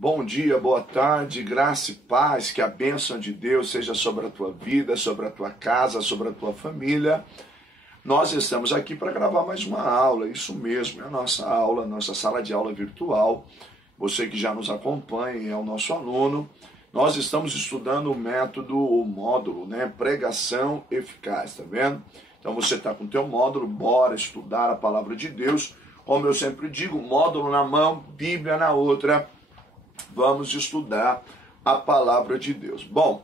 Bom dia, boa tarde, graça e paz, que a bênção de Deus seja sobre a tua vida, sobre a tua casa, sobre a tua família. Nós estamos aqui para gravar mais uma aula, isso mesmo, é a nossa aula, nossa sala de aula virtual. Você que já nos acompanha, é o nosso aluno. Nós estamos estudando o método, o módulo, pregação eficaz, tá vendo? Então você está com o teu módulo, bora estudar a palavra de Deus. Como eu sempre digo, módulo na mão, Bíblia na outra. Vamos estudar a palavra de Deus. Bom,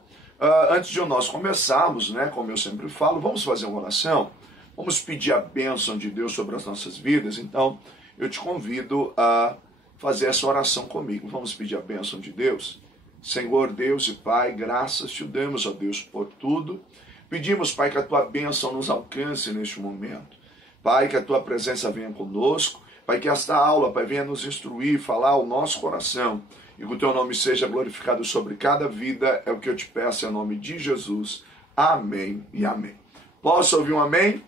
antes de nós começarmos, como eu sempre falo, vamos fazer uma oração? Vamos pedir a bênção de Deus sobre as nossas vidas? Então, eu te convido a fazer essa oração comigo. Vamos pedir a bênção de Deus? Senhor Deus e Pai, graças te damos, ó Deus, por tudo. Pedimos, Pai, que a tua bênção nos alcance neste momento. Pai, que a tua presença venha conosco. Pai, que esta aula, Pai, venha nos instruir, falar ao nosso coração. E que o teu nome seja glorificado sobre cada vida. É o que eu te peço em nome de Jesus. Amém e amém. Posso ouvir um amém?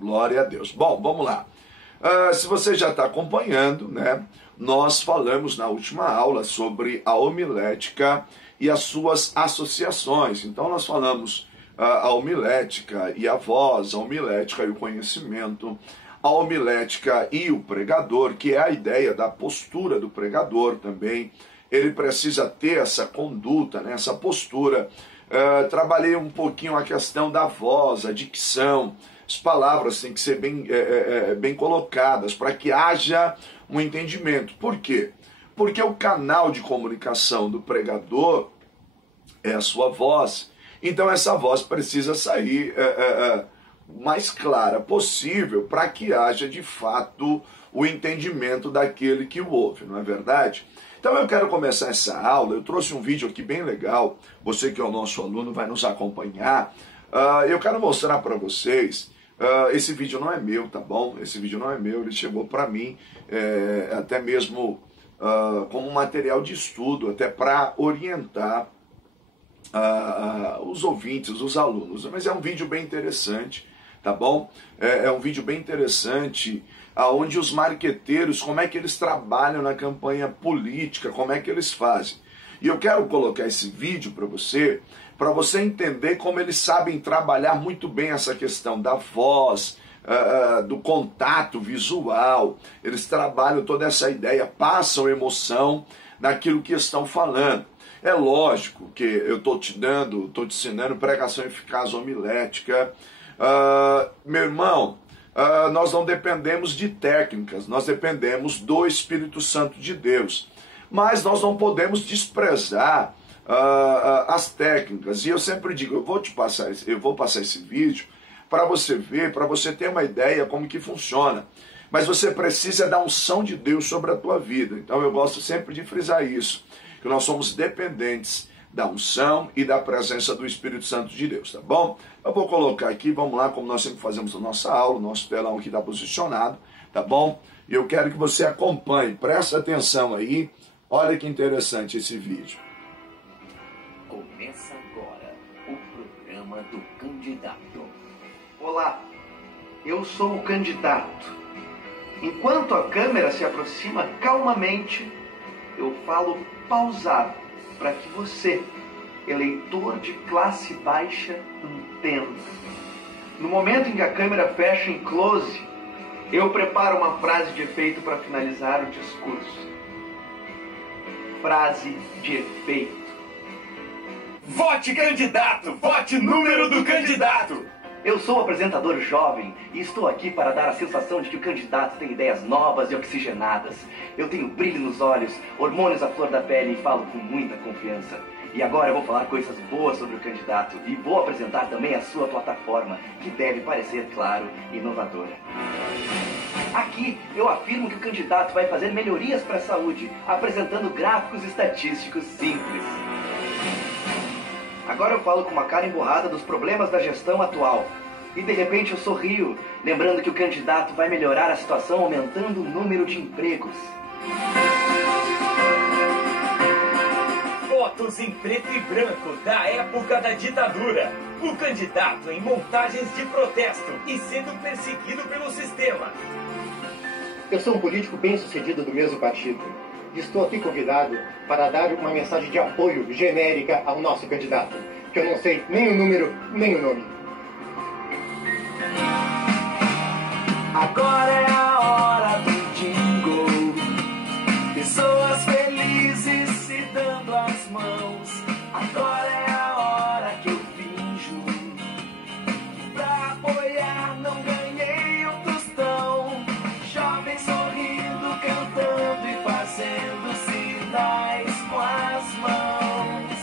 Glória a Deus. Bom, vamos lá. Se você já está acompanhando, nós falamos na última aula sobre a homilética e as suas associações. Então nós falamos a homilética e a voz, a homilética e o conhecimento, a homilética e o pregador, que é a ideia da postura do pregador também. Ele precisa ter essa conduta, essa postura. Trabalhei um pouquinho a questão da voz, a dicção. As palavras têm que ser bem colocadas para que haja um entendimento. Por quê? Porque o canal de comunicação do pregador é a sua voz. Então essa voz precisa sair mais clara possível para que haja de fato o entendimento daquele que o ouve, não é verdade? Então eu quero começar essa aula. Eu trouxe um vídeo aqui bem legal. Você que é o nosso aluno vai nos acompanhar. Eu quero mostrar para vocês. Esse vídeo não é meu, tá bom? Esse vídeo não é meu, ele chegou para mim até mesmo como material de estudo, até para orientar os ouvintes, os alunos. Mas é um vídeo bem interessante, tá bom? É um vídeo bem interessante, onde os marqueteiros, como é que eles trabalham na campanha política, como é que eles fazem. E eu quero colocar esse vídeo para você entender como eles sabem trabalhar muito bem essa questão da voz, do contato visual. Eles trabalham toda essa ideia, passam emoção naquilo que estão falando. É lógico que eu estou te ensinando pregação eficaz homilética. Meu irmão, nós não dependemos de técnicas, nós dependemos do Espírito Santo de Deus. Mas nós não podemos desprezar as técnicas. E eu sempre digo, eu vou passar esse vídeo para você ver, para você ter uma ideia como que funciona. Mas você precisa da unção de Deus sobre a tua vida. Então eu gosto sempre de frisar isso, que nós somos dependentes da unção e da presença do Espírito Santo de Deus, tá bom? Eu vou colocar aqui, vamos lá, como nós sempre fazemos na nossa aula, o nosso telão aqui está posicionado, tá bom? E eu quero que você acompanhe, presta atenção aí, olha que interessante esse vídeo. Começa agora o programa do candidato. Olá, eu sou o candidato. Enquanto a câmera se aproxima calmamente, eu falo pausado para que você, eleitor de classe baixa, entenda. No momento em que a câmera fecha em close, eu preparo uma frase de efeito para finalizar o discurso. Frase de efeito. Vote candidato! Vote número do candidato! Eu sou um apresentador jovem e estou aqui para dar a sensação de que o candidato tem ideias novas e oxigenadas. Eu tenho brilho nos olhos, hormônios à flor da pele e falo com muita confiança. E agora eu vou falar coisas boas sobre o candidato e vou apresentar também a sua plataforma, que deve parecer, claro, inovadora. Aqui eu afirmo que o candidato vai fazer melhorias para a saúde, apresentando gráficos estatísticos simples. Agora eu falo com uma cara emborrada dos problemas da gestão atual. E de repente eu sorrio, lembrando que o candidato vai melhorar a situação aumentando o número de empregos. Fotos em preto e branco da época da ditadura. O candidato em montagens de protesto e sendo perseguido pelo sistema. Eu sou um político bem-sucedido do mesmo partido. estou aqui convidado para dar uma mensagem de apoio genérica ao nosso candidato, que eu não sei nem o número, nem o nome. Agora é a hora do jingle. Pessoas felizes se dando as mãos. Agora é a hora que eu finjo. Pra apoiar não ganhei um tostão. Jovem sorrindo, cantando e fazendo sinais com as mãos.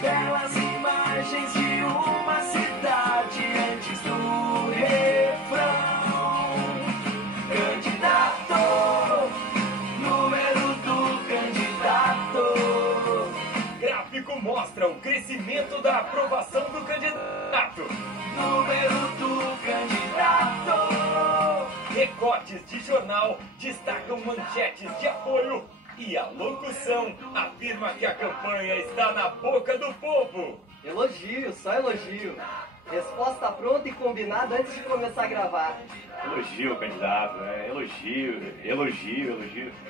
Belas imagens de uma cidade antes do refrão. Candidato, número do candidato. Gráfico mostra o crescimento da aprovação do candidato. Número do candidato. Recortes de jornal destacam manchetes de apoio e a locução afirma que a campanha está na boca do povo. Elogio, só elogio. Resposta pronta e combinada antes de começar a gravar. Elogio, candidato, né? Elogio.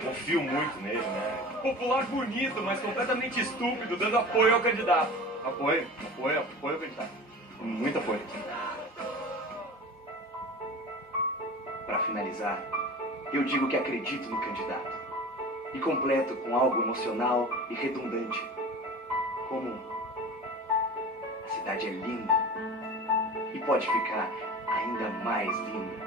Confio muito nele, né? Popular bonito, mas completamente estúpido, dando apoio ao candidato. Apoio ao candidato. Muito apoio. Para finalizar, eu digo que acredito no candidato. E completo com algo emocional e redundante. Como a cidade é linda e pode ficar ainda mais linda.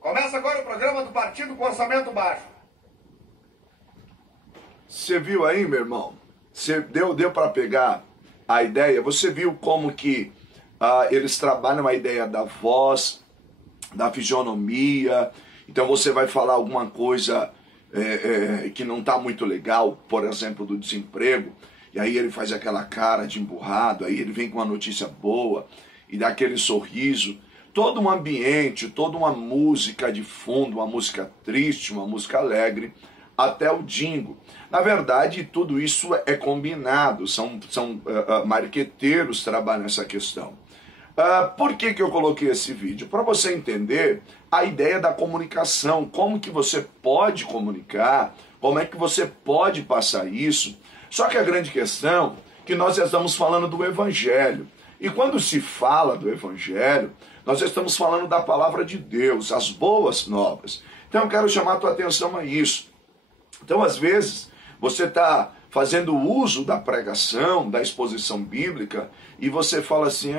Começa agora o programa do Partido com Orçamento Baixo. Você viu aí, meu irmão? Deu para pegar a ideia? Você viu como que eles trabalham a ideia da voz, da fisionomia. Então você vai falar alguma coisa que não está muito legal, por exemplo, do desemprego, e aí ele faz aquela cara de emburrado, aí ele vem com uma notícia boa e dá aquele sorriso. Todo um ambiente, toda uma música de fundo, uma música triste, uma música alegre, até o jingle. Na verdade, tudo isso é combinado, são marqueteiros que trabalham essa questão. Por que eu coloquei esse vídeo? Para você entender a ideia da comunicação, como que você pode comunicar, como é que você pode passar isso. Só que a grande questão é que nós estamos falando do Evangelho. E quando se fala do Evangelho, nós estamos falando da palavra de Deus, as boas novas. Então eu quero chamar a tua atenção a isso. Então, às vezes, você está fazendo uso da pregação, da exposição bíblica, e você fala assim,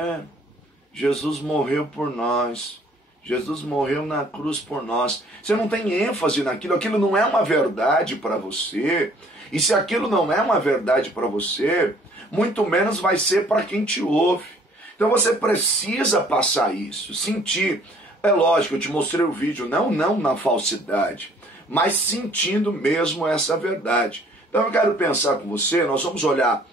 Jesus morreu por nós, Jesus morreu na cruz por nós. Você não tem ênfase naquilo, aquilo não é uma verdade para você, e se aquilo não é uma verdade para você, muito menos vai ser para quem te ouve. Então você precisa passar isso, sentir. É lógico, eu te mostrei o vídeo, não na falsidade, mas sentindo mesmo essa verdade. Então eu quero pensar com você, nós vamos olhar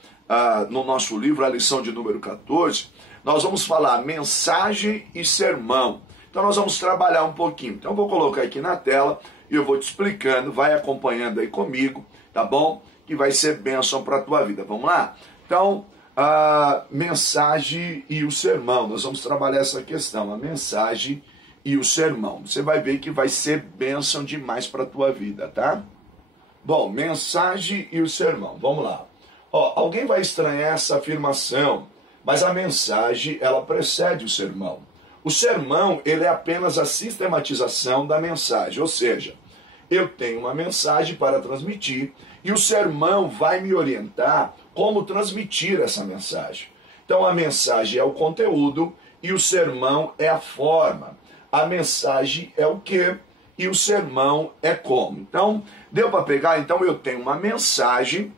no nosso livro, a lição de número 14, nós vamos falar mensagem e sermão. Então nós vamos trabalhar um pouquinho. Então eu vou colocar aqui na tela e eu vou te explicando, vai acompanhando aí comigo, tá bom? Que vai ser bênção para a tua vida. Vamos lá? Então, a mensagem e o sermão, nós vamos trabalhar essa questão, a mensagem e o sermão. Você vai ver que vai ser bênção demais para a tua vida, tá? Bom, mensagem e o sermão, vamos lá. Alguém vai estranhar essa afirmação, mas a mensagem, ela precede o sermão. O sermão, ele é apenas a sistematização da mensagem, ou seja, eu tenho uma mensagem para transmitir e o sermão vai me orientar como transmitir essa mensagem. Então a mensagem é o conteúdo e o sermão é a forma. A mensagem é o que e o sermão é como. Então, deu para pegar? Então eu tenho uma mensagem,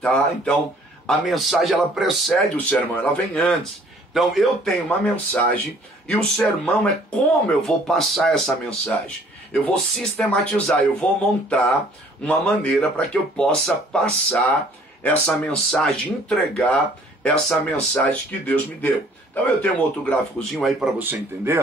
tá? Então a mensagem ela precede o sermão, ela vem antes. Então eu tenho uma mensagem e o sermão é como eu vou passar essa mensagem. Eu vou sistematizar, eu vou montar uma maneira para que eu possa passar essa mensagem, entregar essa mensagem que Deus me deu. Então eu tenho um outro gráficozinho aí para você entender,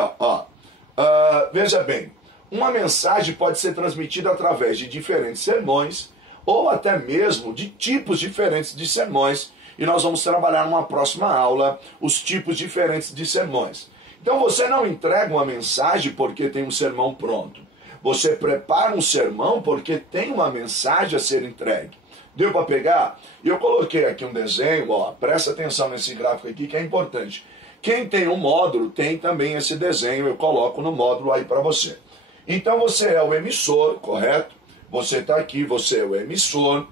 veja bem, uma mensagem pode ser transmitida através de diferentes sermões ou até mesmo de tipos diferentes de sermões. e nós vamos trabalhar numa próxima aula os tipos diferentes de sermões. Então você não entrega uma mensagem porque tem um sermão pronto. Você prepara um sermão porque tem uma mensagem a ser entregue. Deu para pegar? Eu coloquei aqui um desenho, ó, presta atenção nesse gráfico aqui que é importante. Quem tem um módulo tem também esse desenho, eu coloco no módulo aí para você. Então você é o emissor, correto? Você está aqui, você é o emissor.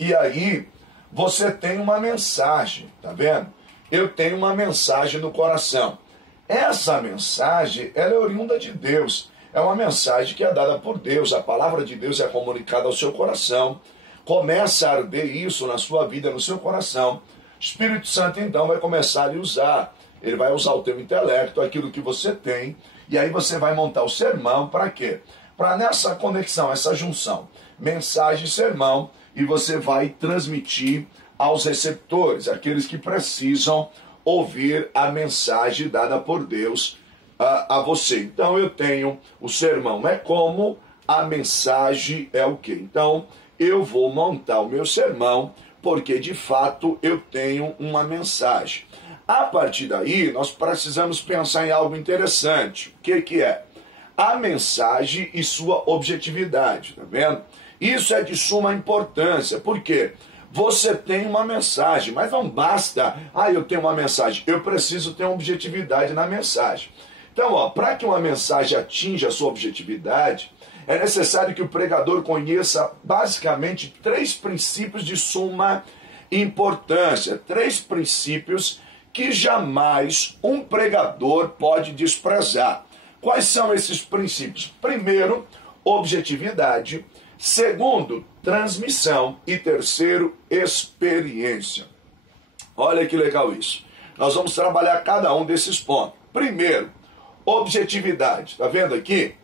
E aí você tem uma mensagem, tá vendo? Eu tenho uma mensagem no coração. Essa mensagem, ela é oriunda de Deus. É uma mensagem que é dada por Deus. A palavra de Deus é comunicada ao seu coração. Começa a arder isso na sua vida, no seu coração. O Espírito Santo, então, vai começar a lhe usar. Ele vai usar o teu intelecto, aquilo que você tem. E aí você vai montar o sermão. Para quê? Para nessa conexão, essa junção. Mensagem e sermão. E você vai transmitir aos receptores, aqueles que precisam ouvir a mensagem dada por Deus a você. Então eu tenho o sermão é como, a mensagem é o quê? Então eu vou montar o meu sermão porque de fato eu tenho uma mensagem. A partir daí nós precisamos pensar em algo interessante. O que é? A mensagem e sua objetividade, tá vendo? Isso é de suma importância. Por quê? Você tem uma mensagem, mas não basta, eu tenho uma mensagem, eu preciso ter uma objetividade na mensagem. Então, para que uma mensagem atinja a sua objetividade, é necessário que o pregador conheça basicamente 3 princípios de suma importância, 3 princípios que jamais um pregador pode desprezar. Quais são esses princípios? Primeiro, objetividade. Segundo, transmissão. E terceiro, experiência. Olha que legal isso. Nós vamos trabalhar cada um desses pontos. Primeiro, objetividade. Está vendo aqui?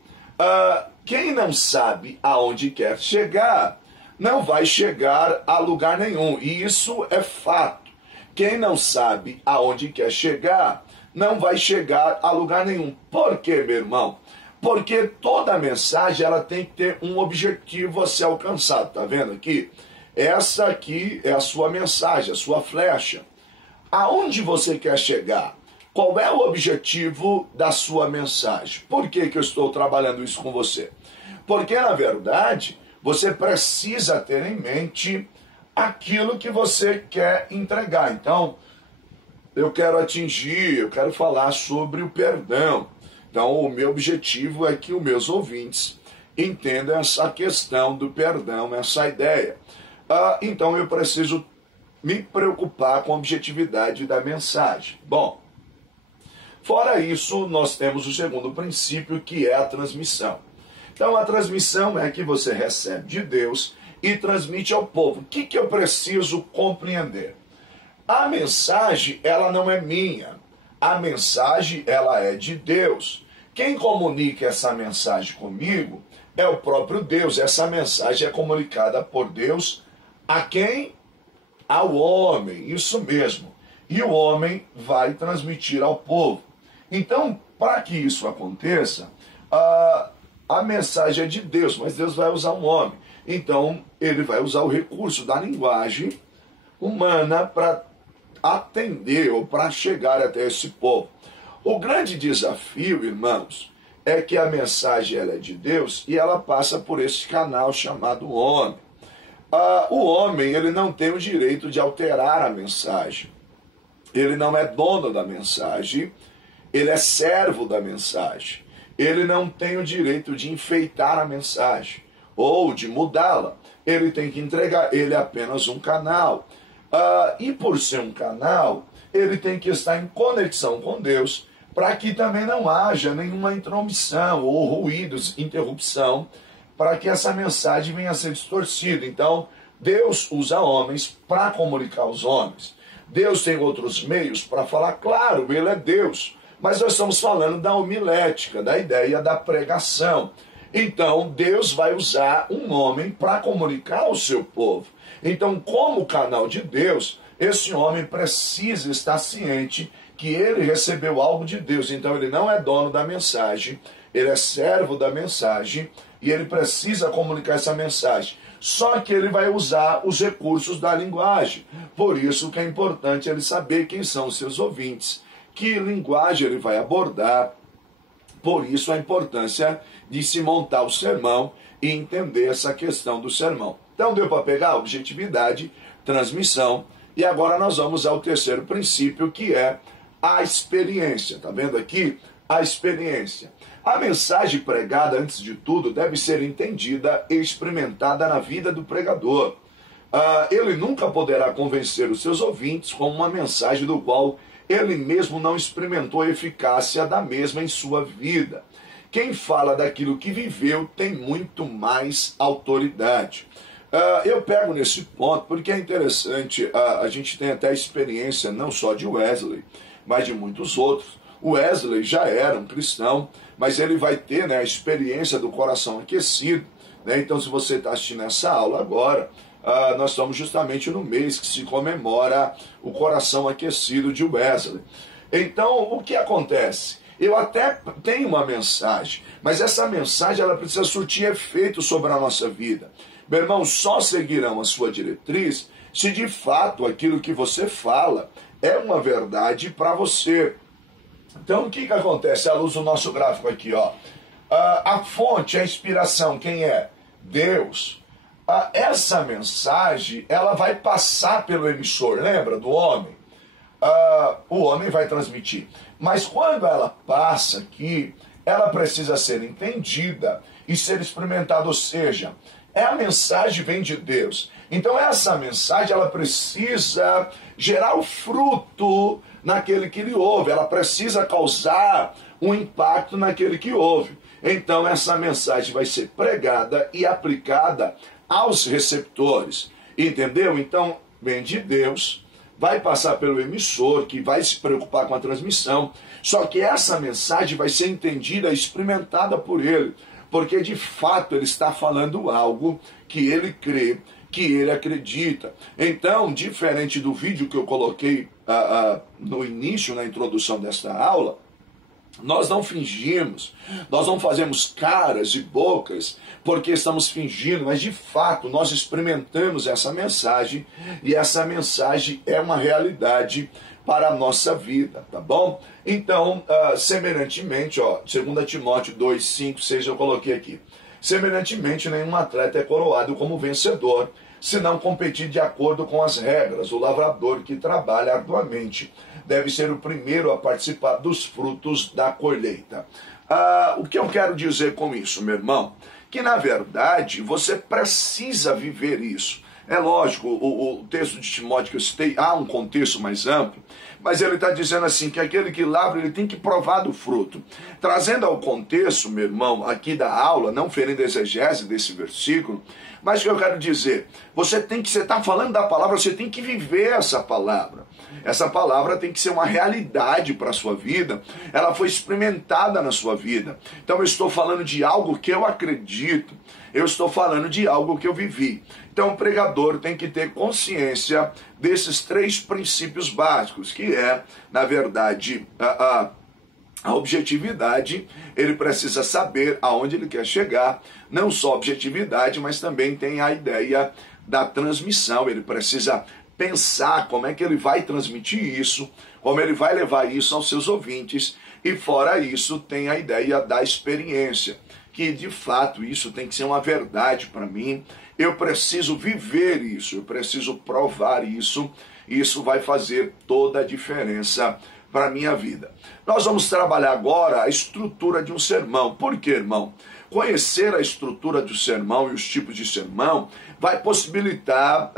Quem não sabe aonde quer chegar, não vai chegar a lugar nenhum. E isso é fato. Quem não sabe aonde quer chegar, não vai chegar a lugar nenhum. Por quê, meu irmão? Porque toda mensagem ela tem que ter um objetivo a ser alcançado. Tá vendo aqui? Essa aqui é a sua mensagem, a sua flecha. Aonde você quer chegar? Qual é o objetivo da sua mensagem? Por que eu estou trabalhando isso com você? Porque, na verdade, você precisa ter em mente aquilo que você quer entregar. Então, eu quero falar sobre o perdão. Então, o meu objetivo é que os meus ouvintes entendam essa questão do perdão, essa ideia. Então, eu preciso me preocupar com a objetividade da mensagem. Bom, fora isso, nós temos o segundo princípio, que é a transmissão. Então, a transmissão é que você recebe de Deus e transmite ao povo. O que eu preciso compreender? A mensagem, ela não é minha. A mensagem, ela é de Deus. Quem comunica essa mensagem comigo é o próprio Deus. Essa mensagem é comunicada por Deus a quem? Ao homem, isso mesmo. E o homem vai transmitir ao povo. Então, para que isso aconteça, a mensagem é de Deus, mas Deus vai usar um homem. Então, ele vai usar o recurso da linguagem humana para atender ou para chegar até esse povo. O grande desafio, irmãos, é que a mensagem ela é de Deus e ela passa por esse canal chamado homem. O homem ele não tem o direito de alterar a mensagem. Ele não é dono da mensagem, ele é servo da mensagem. Ele não tem o direito de enfeitar a mensagem ou de mudá-la. Ele tem que entregar, ele é apenas um canal. E por ser um canal, ele tem que estar em conexão com Deus, para que também não haja nenhuma intromissão ou ruídos, interrupção, para que essa mensagem venha a ser distorcida. Então, Deus usa homens para comunicar aos homens. Deus tem outros meios para falar, claro, ele é Deus. Mas nós estamos falando da homilética, da ideia da pregação. Então, Deus vai usar um homem para comunicar ao seu povo. Então, como canal de Deus, esse homem precisa estar ciente que ele recebeu algo de Deus. Então ele não é dono da mensagem, ele é servo da mensagem e ele precisa comunicar essa mensagem. Só que ele vai usar os recursos da linguagem. Por isso que é importante ele saber quem são os seus ouvintes, que linguagem ele vai abordar. Por isso a importância de se montar o sermão e entender essa questão do sermão. Então deu para pegar objetividade, transmissão, e agora nós vamos ao terceiro princípio, que é a experiência. Está vendo aqui? A experiência. A mensagem pregada, antes de tudo, deve ser entendida e experimentada na vida do pregador. Ele nunca poderá convencer os seus ouvintes com uma mensagem do qual ele mesmo não experimentou a eficácia da mesma em sua vida. Quem fala daquilo que viveu tem muito mais autoridade. Eu pego nesse ponto porque é interessante, a gente tem até a experiência não só de Wesley, mas de muitos outros. O Wesley já era um cristão, mas ele vai ter, né, a experiência do coração aquecido. Né? Então, se você está assistindo essa aula agora, nós estamos justamente no mês que se comemora o coração aquecido de Wesley. Então, o que acontece? Eu até tenho uma mensagem, mas essa mensagem ela precisa surtir efeito sobre a nossa vida. Meu irmão, só seguirão a sua diretriz se de fato aquilo que você fala é uma verdade para você. Então, o que acontece à luz do nosso gráfico aqui? Ó? A fonte, a inspiração, quem é? Deus. Essa mensagem, ela vai passar pelo emissor, lembra do homem? O homem vai transmitir. Mas quando ela passa aqui, ela precisa ser entendida e ser experimentada, ou seja, a mensagem vem de Deus. Então essa mensagem, ela precisa gerar o fruto naquele que lhe ouve, ela precisa causar um impacto naquele que ouve. Então essa mensagem vai ser pregada e aplicada aos receptores, entendeu? Então vem de Deus, vai passar pelo emissor, que vai se preocupar com a transmissão, só que essa mensagem vai ser entendida e experimentada por ele, porque de fato ele está falando algo que ele crê, que ele acredita. Então, diferente do vídeo que eu coloquei no início, na introdução desta aula, nós não fingimos, nós não fazemos caras e bocas porque estamos fingindo, mas de fato nós experimentamos essa mensagem e essa mensagem é uma realidade para a nossa vida, tá bom? Então, semelhantemente, 2 Timóteo 2, 5, 6 eu coloquei aqui. Semelhantemente, nenhum atleta é coroado como vencedor, se não competir de acordo com as regras. O lavrador que trabalha arduamente deve ser o primeiro a participar dos frutos da colheita. O que eu quero dizer com isso, meu irmão? Que, na verdade, você precisa viver isso. É lógico, o texto de Timóteo que eu citei, há um contexto mais amplo, mas ele está dizendo assim, que aquele que lavra, ele tem que provar do fruto. Trazendo ao contexto, meu irmão, aqui da aula, não ferindo a exegese desse versículo, mas o que eu quero dizer, você está falando da palavra, você tem que viver essa palavra. Essa palavra tem que ser uma realidade para a sua vida, ela foi experimentada na sua vida. Então eu estou falando de algo que eu acredito, eu estou falando de algo que eu vivi. Então o pregador tem que ter consciência desses 3 princípios básicos, que é, na verdade, a objetividade. Ele precisa saber aonde ele quer chegar, não só a objetividade, mas também tem a ideia da transmissão. Ele precisa pensar como é que ele vai transmitir isso, como ele vai levar isso aos seus ouvintes, e fora isso tem a ideia da experiência, que de fato isso tem que ser uma verdade para mim, eu preciso viver isso, eu preciso provar isso, e isso vai fazer toda a diferença para a minha vida. Nós vamos trabalhar agora a estrutura de um sermão. Por quê, irmão? Conhecer a estrutura do sermão e os tipos de sermão vai possibilitar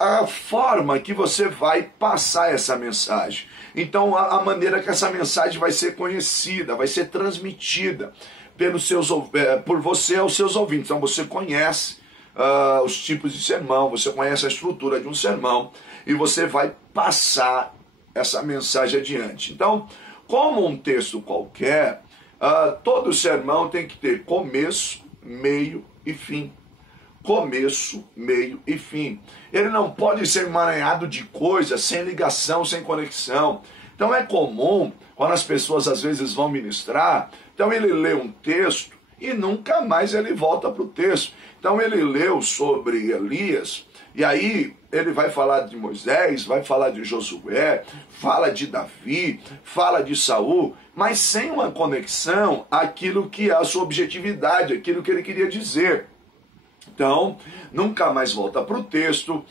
a forma que você vai passar essa mensagem. Então, a maneira que essa mensagem vai ser conhecida, vai ser transmitida por você aos seus ouvintes. Então, você conhece os tipos de sermão, você conhece a estrutura de um sermão e você vai passar essa mensagem adiante. Então, como um texto qualquer, todo sermão tem que ter começo, meio e fim. começo, meio e fim. Ele não pode ser emaranhado de coisas, sem ligação, sem conexão. Então é comum, quando as pessoas às vezes vão ministrar, então ele lê um texto e nunca mais ele volta para o texto. Então ele leu sobre Elias, e aí ele vai falar de Moisés, vai falar de Josué, fala de Davi, fala de Saul, mas sem uma conexão àquilo que é a sua objetividade, aquilo que ele queria dizer. Então, nunca mais volta para o texto,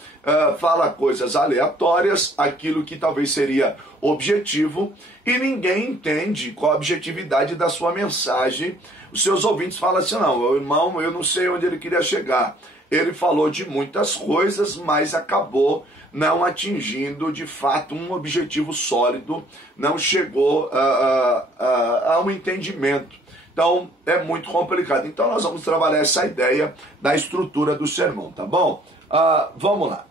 fala coisas aleatórias, aquilo que talvez seria objetivo, e ninguém entende qual a objetividade da sua mensagem. Os seus ouvintes falam assim, não, irmão, eu não sei onde ele queria chegar. Ele falou de muitas coisas, mas acabou não atingindo de fato um objetivo sólido, não chegou a um entendimento. Então, é muito complicado. Então, nós vamos trabalhar essa ideia da estrutura do sermão, tá bom? Vamos lá.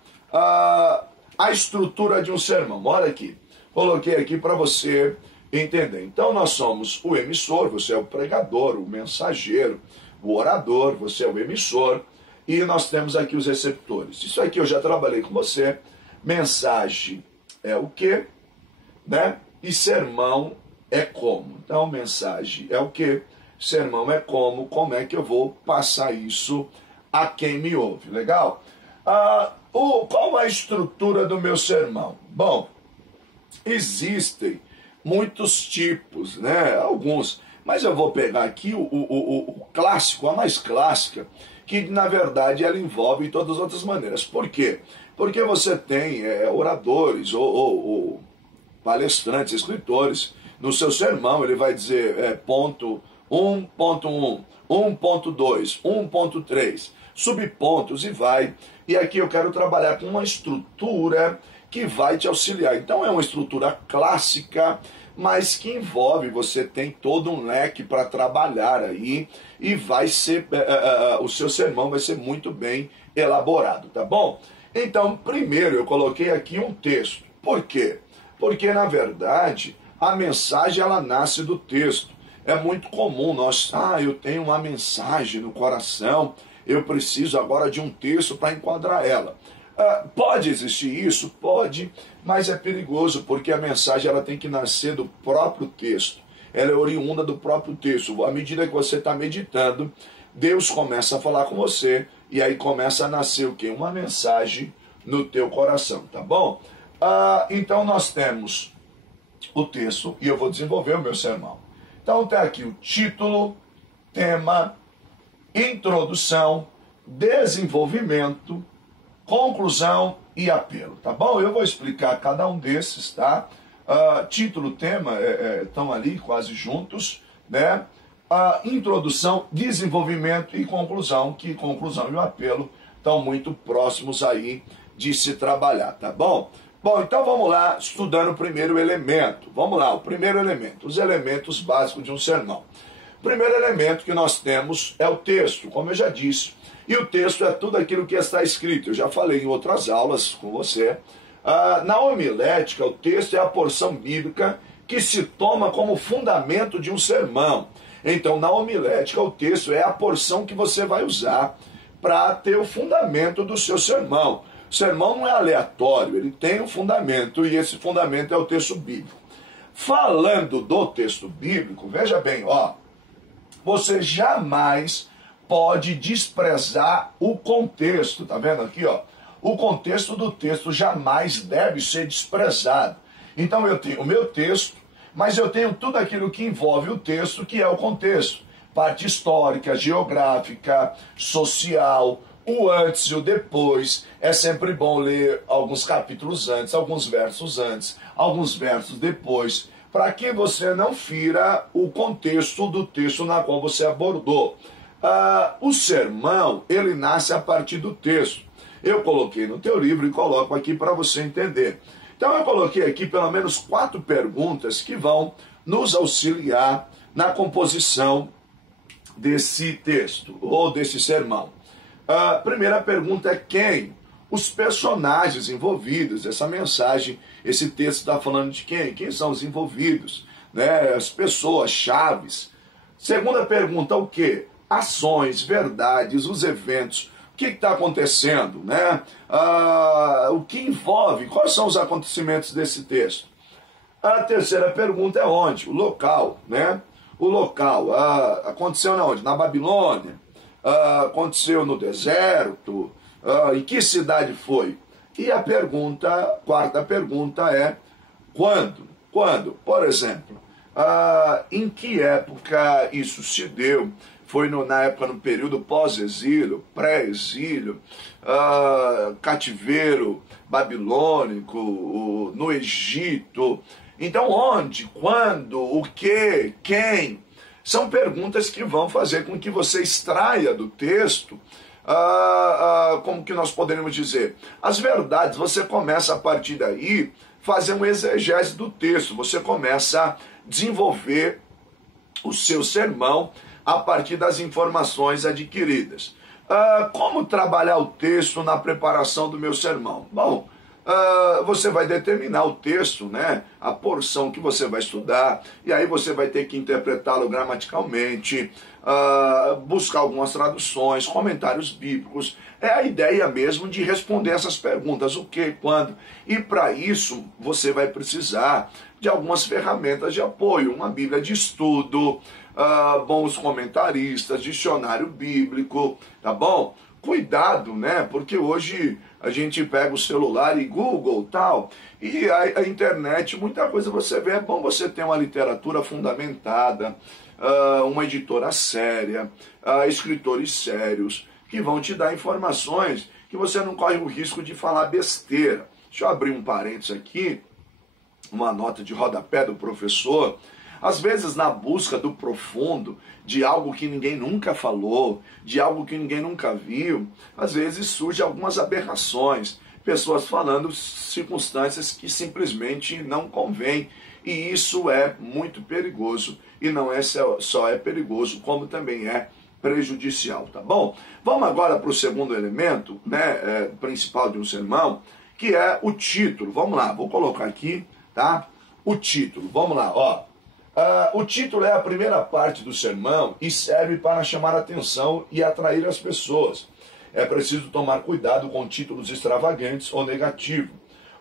A estrutura de um sermão. Olha aqui. Coloquei aqui para você entender. Então, nós somos o emissor, você é o pregador, o mensageiro, o orador, você é o emissor, e nós temos aqui os receptores. Isso aqui eu já trabalhei com você. Mensagem é o quê? Né? E sermão é como. Então, mensagem é o quê? Sermão é como é que eu vou passar isso a quem me ouve, legal? Qual a estrutura do meu sermão? Bom, existem muitos tipos, né? Alguns, mas eu vou pegar aqui o clássico, a mais clássica, que na verdade ela envolve todas as outras maneiras. Por quê? Porque você tem oradores ou palestrantes, escritores, no seu sermão ele vai dizer ponto 1.1, 1.2, 1.3, subpontos e vai. E aqui eu quero trabalhar com uma estrutura que vai te auxiliar. Então é uma estrutura clássica, mas que envolve, você tem todo um leque para trabalhar aí e vai ser, o seu sermão vai ser muito bem elaborado, tá bom? Então, primeiro eu coloquei aqui um texto. Por quê? Porque, na verdade, a mensagem ela nasce do texto. É muito comum eu tenho uma mensagem no coração, eu preciso agora de um texto para enquadrar ela. Pode existir isso? Pode, mas é perigoso, porque a mensagem ela tem que nascer do próprio texto. Ela é oriunda do próprio texto. À medida que você está meditando, Deus começa a falar com você, e aí começa a nascer o quê? Uma mensagem no teu coração, tá bom? Então nós temos o texto, e eu vou desenvolver o meu sermão. Então tem aqui o título, tema, introdução, desenvolvimento, conclusão e apelo, tá bom? Eu vou explicar cada um desses, tá? Título, tema, estão ali quase juntos, né? Introdução, desenvolvimento e conclusão, que conclusão e o apelo estão muito próximos aí de se trabalhar, tá bom? Bom, então vamos lá, estudando o primeiro elemento. Vamos lá, o primeiro elemento, os elementos básicos de um sermão. O primeiro elemento que nós temos é o texto, como eu já disse. E o texto é tudo aquilo que está escrito. Eu já falei em outras aulas com você. Na homilética, o texto é a porção bíblica que se toma como fundamento de um sermão. Então, na homilética, o texto é a porção que você vai usar para ter o fundamento do seu sermão. O sermão não é aleatório, ele tem um fundamento, e esse fundamento é o texto bíblico. Falando do texto bíblico, veja bem, você jamais pode desprezar o contexto, tá vendo aqui, O contexto do texto jamais deve ser desprezado. Então eu tenho o meu texto, mas eu tenho tudo aquilo que envolve o texto, que é o contexto. Parte histórica, geográfica, social, o antes e o depois. É sempre bom ler alguns capítulos antes, alguns versos antes, alguns versos depois, para que você não fira o contexto do texto na qual você abordou. O sermão, ele nasce a partir do texto. Eu coloquei no teu livro e coloco aqui para você entender. Então eu coloquei aqui pelo menos 4 perguntas que vão nos auxiliar na composição desse texto, ou desse sermão. A primeira pergunta é quem? Os personagens envolvidos. Essa mensagem, esse texto está falando de quem? Quem são os envolvidos? Né? As pessoas, chaves. Segunda pergunta, o quê? Ações, verdades, os eventos, O que está acontecendo, né? O que envolve, quais são os acontecimentos desse texto? A terceira pergunta é onde? O local, né? O local, aconteceu na onde? Na Babilônia, aconteceu no deserto, em que cidade foi? E a quarta pergunta é quando? Quando? Por exemplo, em que época isso se deu? Foi na época, no período pós-exílio, pré-exílio, cativeiro babilônico, no Egito. Então, onde, quando, o que, quem? São perguntas que vão fazer com que você extraia do texto, como que nós poderíamos dizer, as verdades. Você começa a partir daí fazer um exegese do texto, você começa a desenvolver o seu sermão a partir das informações adquiridas. Como trabalhar o texto na preparação do meu sermão? Bom, você vai determinar o texto, né, a porção que você vai estudar, e aí você vai ter que interpretá-lo gramaticalmente, buscar algumas traduções, comentários bíblicos. É a ideia mesmo de responder essas perguntas, o que, quando. E para isso você vai precisar de algumas ferramentas de apoio, uma Bíblia de estudo, bons comentaristas, dicionário bíblico, tá bom? Cuidado, né? Porque hoje a gente pega o celular e Google tal, e a internet, muita coisa você vê. É bom você ter uma literatura fundamentada, uma editora séria, escritores sérios, que vão te dar informações que você não corre o risco de falar besteira. Deixa eu abrir um parênteses aqui, uma nota de rodapé do professor. Às vezes, na busca do profundo, de algo que ninguém nunca falou, de algo que ninguém nunca viu, às vezes surgem algumas aberrações, pessoas falando circunstâncias que simplesmente não convêm, e isso é muito perigoso, e não é só é perigoso, como também é prejudicial, tá bom? Vamos agora para o segundo elemento, né, principal de um sermão, que é o título. Vamos lá, vou colocar aqui, tá? O título, vamos lá, ó. O título é a primeira parte do sermão e serve para chamar a atenção e atrair as pessoas. É preciso tomar cuidado com títulos extravagantes ou negativos.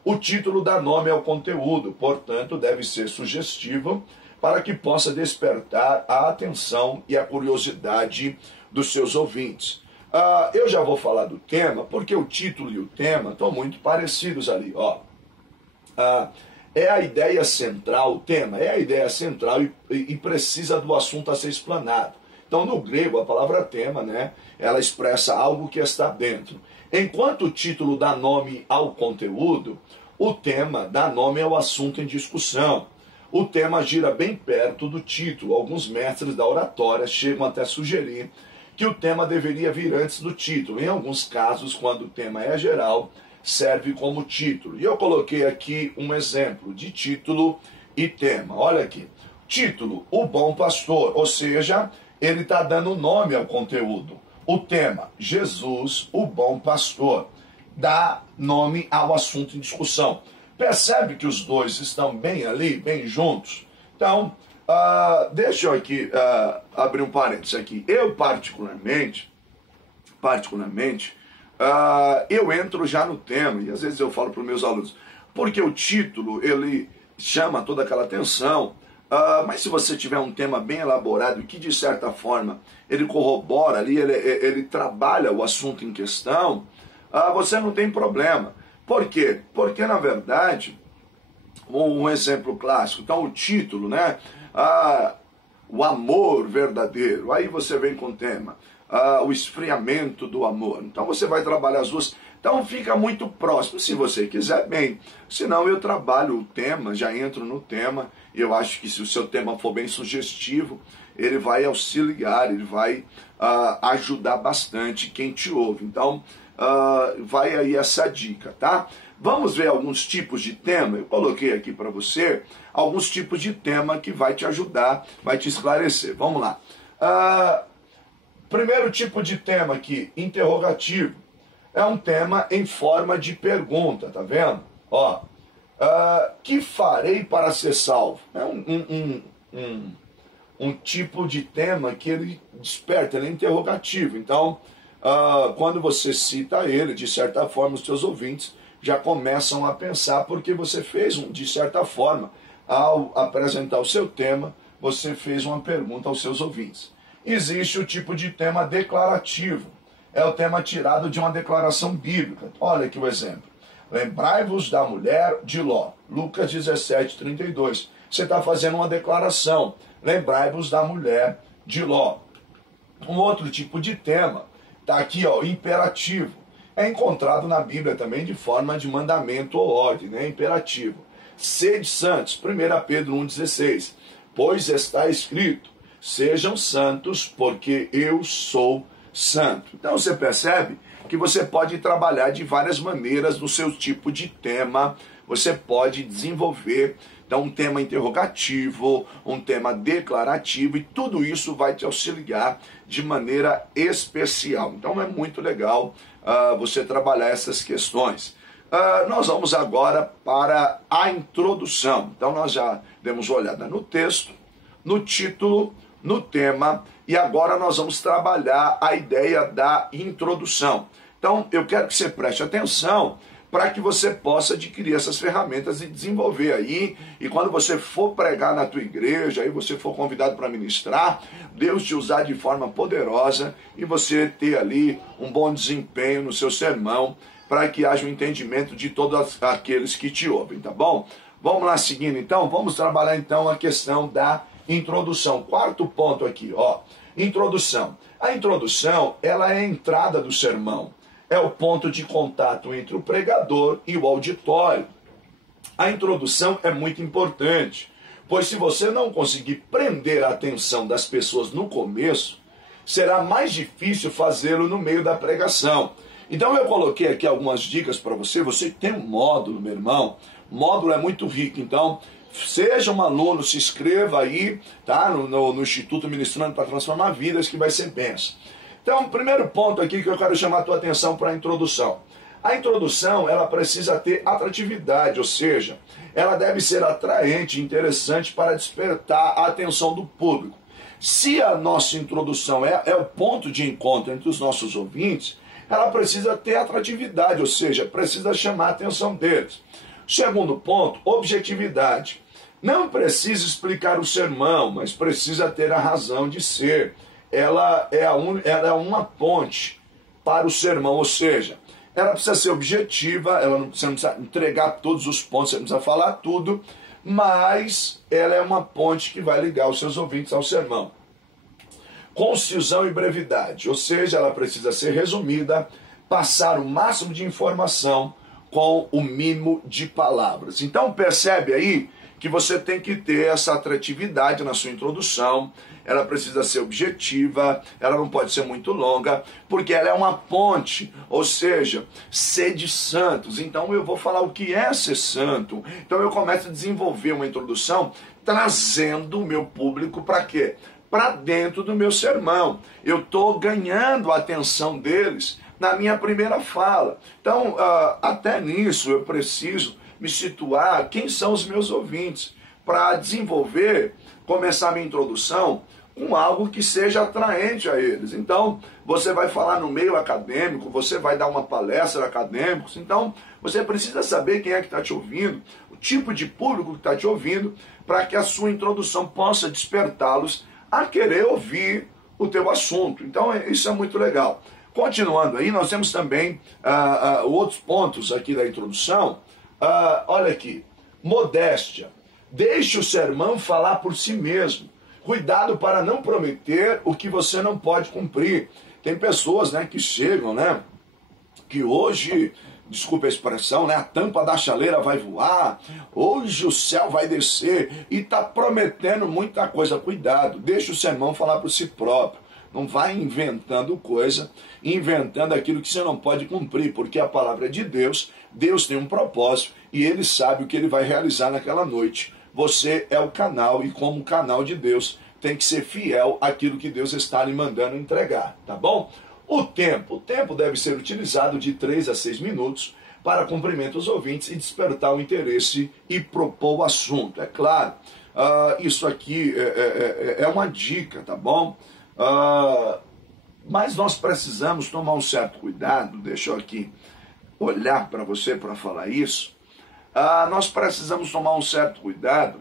O título dá nome ao conteúdo, portanto, deve ser sugestivo para que possa despertar a atenção e a curiosidade dos seus ouvintes. Eu já vou falar do tema, porque o título e o tema estão muito parecidos ali, ó. É a ideia central, o tema é a ideia central e precisa do assunto a ser explanado. Então, no grego, a palavra tema, né, ela expressa algo que está dentro. Enquanto o título dá nome ao conteúdo, o tema dá nome ao assunto em discussão. O tema gira bem perto do título. Alguns mestres da oratória chegam até a sugerir que o tema deveria vir antes do título. Em alguns casos, quando o tema é geral, serve como título. E eu coloquei aqui um exemplo de título e tema. Olha aqui. Título, o bom pastor, ou seja, ele está dando nome ao conteúdo. O tema, Jesus, o bom pastor, dá nome ao assunto em discussão. Percebe que os dois estão bem ali, bem juntos? Então, deixa eu aqui abrir um parênteses aqui. Eu particularmente, eu entro já no tema, e às vezes eu falo para os meus alunos, porque o título, ele chama toda aquela atenção, mas se você tiver um tema bem elaborado, que de certa forma ele corrobora ali, ele trabalha o assunto em questão, você não tem problema. Por quê? Porque, na verdade, um exemplo clássico, então o título, né, o amor verdadeiro, aí você vem com o tema, o esfriamento do amor. Então você vai trabalhar as duas. Então fica muito próximo, se você quiser, bem. Senão eu trabalho o tema, já entro no tema. E eu acho que se o seu tema for bem sugestivo, ele vai auxiliar, ele vai ajudar bastante quem te ouve. Então vai aí essa dica, tá? Vamos ver alguns tipos de tema. Eu coloquei aqui para você alguns tipos de tema que vai te ajudar, vai te esclarecer. Vamos lá. Primeiro tipo de tema aqui, interrogativo. É um tema em forma de pergunta, tá vendo? Ó, que farei para ser salvo? É um tipo de tema que ele desperta, ele é interrogativo. Então, quando você cita ele, de certa forma, os seus ouvintes já começam a pensar, porque você fez, de certa forma, ao apresentar o seu tema, você fez uma pergunta aos seus ouvintes. Existe o tipo de tema declarativo. É o tema tirado de uma declaração bíblica. Olha aqui o exemplo. Lembrai-vos da mulher de Ló. Lucas 17, 32. Você está fazendo uma declaração. Lembrai-vos da mulher de Ló. Um outro tipo de tema está aqui, ó, imperativo. É encontrado na Bíblia também de forma de mandamento ou ordem, né? Imperativo. Sede santos, 1 Pedro 1,16. Pois está escrito, sejam santos, porque eu sou santo. Então você percebe que você pode trabalhar de várias maneiras no seu tipo de tema. Você pode desenvolver então, um tema interrogativo, um tema declarativo, e tudo isso vai te auxiliar de maneira especial. Então é muito legal você trabalhar essas questões. Nós vamos agora para a introdução. Então nós já demos uma olhada no texto, no título, no tema, e agora nós vamos trabalhar a ideia da introdução. Então eu quero que você preste atenção para que você possa adquirir essas ferramentas e desenvolver aí, e quando você for pregar na tua igreja, aí você for convidado para ministrar, Deus te usar de forma poderosa e você ter ali um bom desempenho no seu sermão, para que haja um entendimento de todos aqueles que te ouvem, tá bom? Vamos lá seguindo então, vamos trabalhar então a questão da introdução. Quarto ponto aqui, ó, introdução. A introdução, ela é a entrada do sermão. É o ponto de contato entre o pregador e o auditório. A introdução é muito importante, pois se você não conseguir prender a atenção das pessoas no começo, será mais difícil fazê-lo no meio da pregação. Então eu coloquei aqui algumas dicas para você. Você tem um módulo, meu irmão. O módulo é muito rico, então seja um aluno, se inscreva aí, tá? no Instituto Ministrando para Transformar Vidas, que vai ser bênção. Então, o primeiro ponto aqui que eu quero chamar a tua atenção para a introdução. A introdução, ela precisa ter atratividade, ou seja, ela deve ser atraente, interessante para despertar a atenção do público. Se a nossa introdução é o ponto de encontro entre os nossos ouvintes, ela precisa ter atratividade, ou seja, precisa chamar a atenção deles. Segundo ponto, objetividade. Não precisa explicar o sermão, mas precisa ter a razão de ser. Ela é uma ponte para o sermão, ou seja, ela precisa ser objetiva, você não precisa entregar todos os pontos, você não precisa falar tudo, mas ela é uma ponte que vai ligar os seus ouvintes ao sermão. Concisão e brevidade, ou seja, ela precisa ser resumida, passar o máximo de informação com o mínimo de palavras. Então percebe aí que você tem que ter essa atratividade na sua introdução, ela precisa ser objetiva, ela não pode ser muito longa, porque ela é uma ponte, ou seja, sede santos. Então eu vou falar o que é ser santo. Então eu começo a desenvolver uma introdução trazendo o meu público para quê? Para dentro do meu sermão. Eu estou ganhando a atenção deles na minha primeira fala. Então, até nisso eu preciso me situar quem são os meus ouvintes, para desenvolver, começar a minha introdução com algo que seja atraente a eles. Então, você vai falar no meio acadêmico, você vai dar uma palestra acadêmica, então você precisa saber quem é que está te ouvindo, o tipo de público que está te ouvindo, para que a sua introdução possa despertá-los a querer ouvir o teu assunto. Então, isso é muito legal. Continuando aí, nós temos também outros pontos aqui da introdução. Olha aqui, modéstia. Deixe o sermão falar por si mesmo. Cuidado para não prometer o que você não pode cumprir. Tem pessoas, né, que chegam, né, que hoje, desculpa a expressão, né, a tampa da chaleira vai voar, hoje o céu vai descer, e está prometendo muita coisa. Cuidado, deixe o sermão falar por si próprio. Não vai inventando coisa, inventando aquilo que você não pode cumprir, porque a palavra é de Deus, Deus tem um propósito e Ele sabe o que Ele vai realizar naquela noite. Você é o canal e como canal de Deus tem que ser fiel àquilo que Deus está lhe mandando entregar, tá bom? O tempo deve ser utilizado de 3 a 6 minutos para cumprimentar os ouvintes e despertar o interesse e propor o assunto. É claro, isso aqui é uma dica, tá bom? Mas nós precisamos tomar um certo cuidado, deixa eu aqui olhar para você para falar isso. Nós precisamos tomar um certo cuidado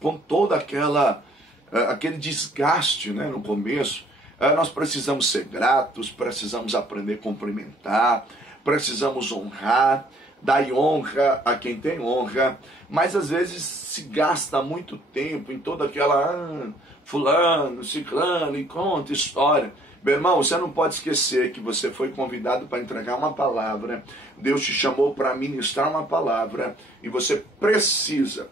com todo aquele desgaste, né, no começo. Nós precisamos ser gratos, precisamos aprender a cumprimentar, precisamos honrar, dar honra a quem tem honra, mas às vezes se gasta muito tempo em toda aquela fulano, ciclano, e conta história. Meu irmão, você não pode esquecer que você foi convidado para entregar uma palavra, Deus te chamou para ministrar uma palavra, e você precisa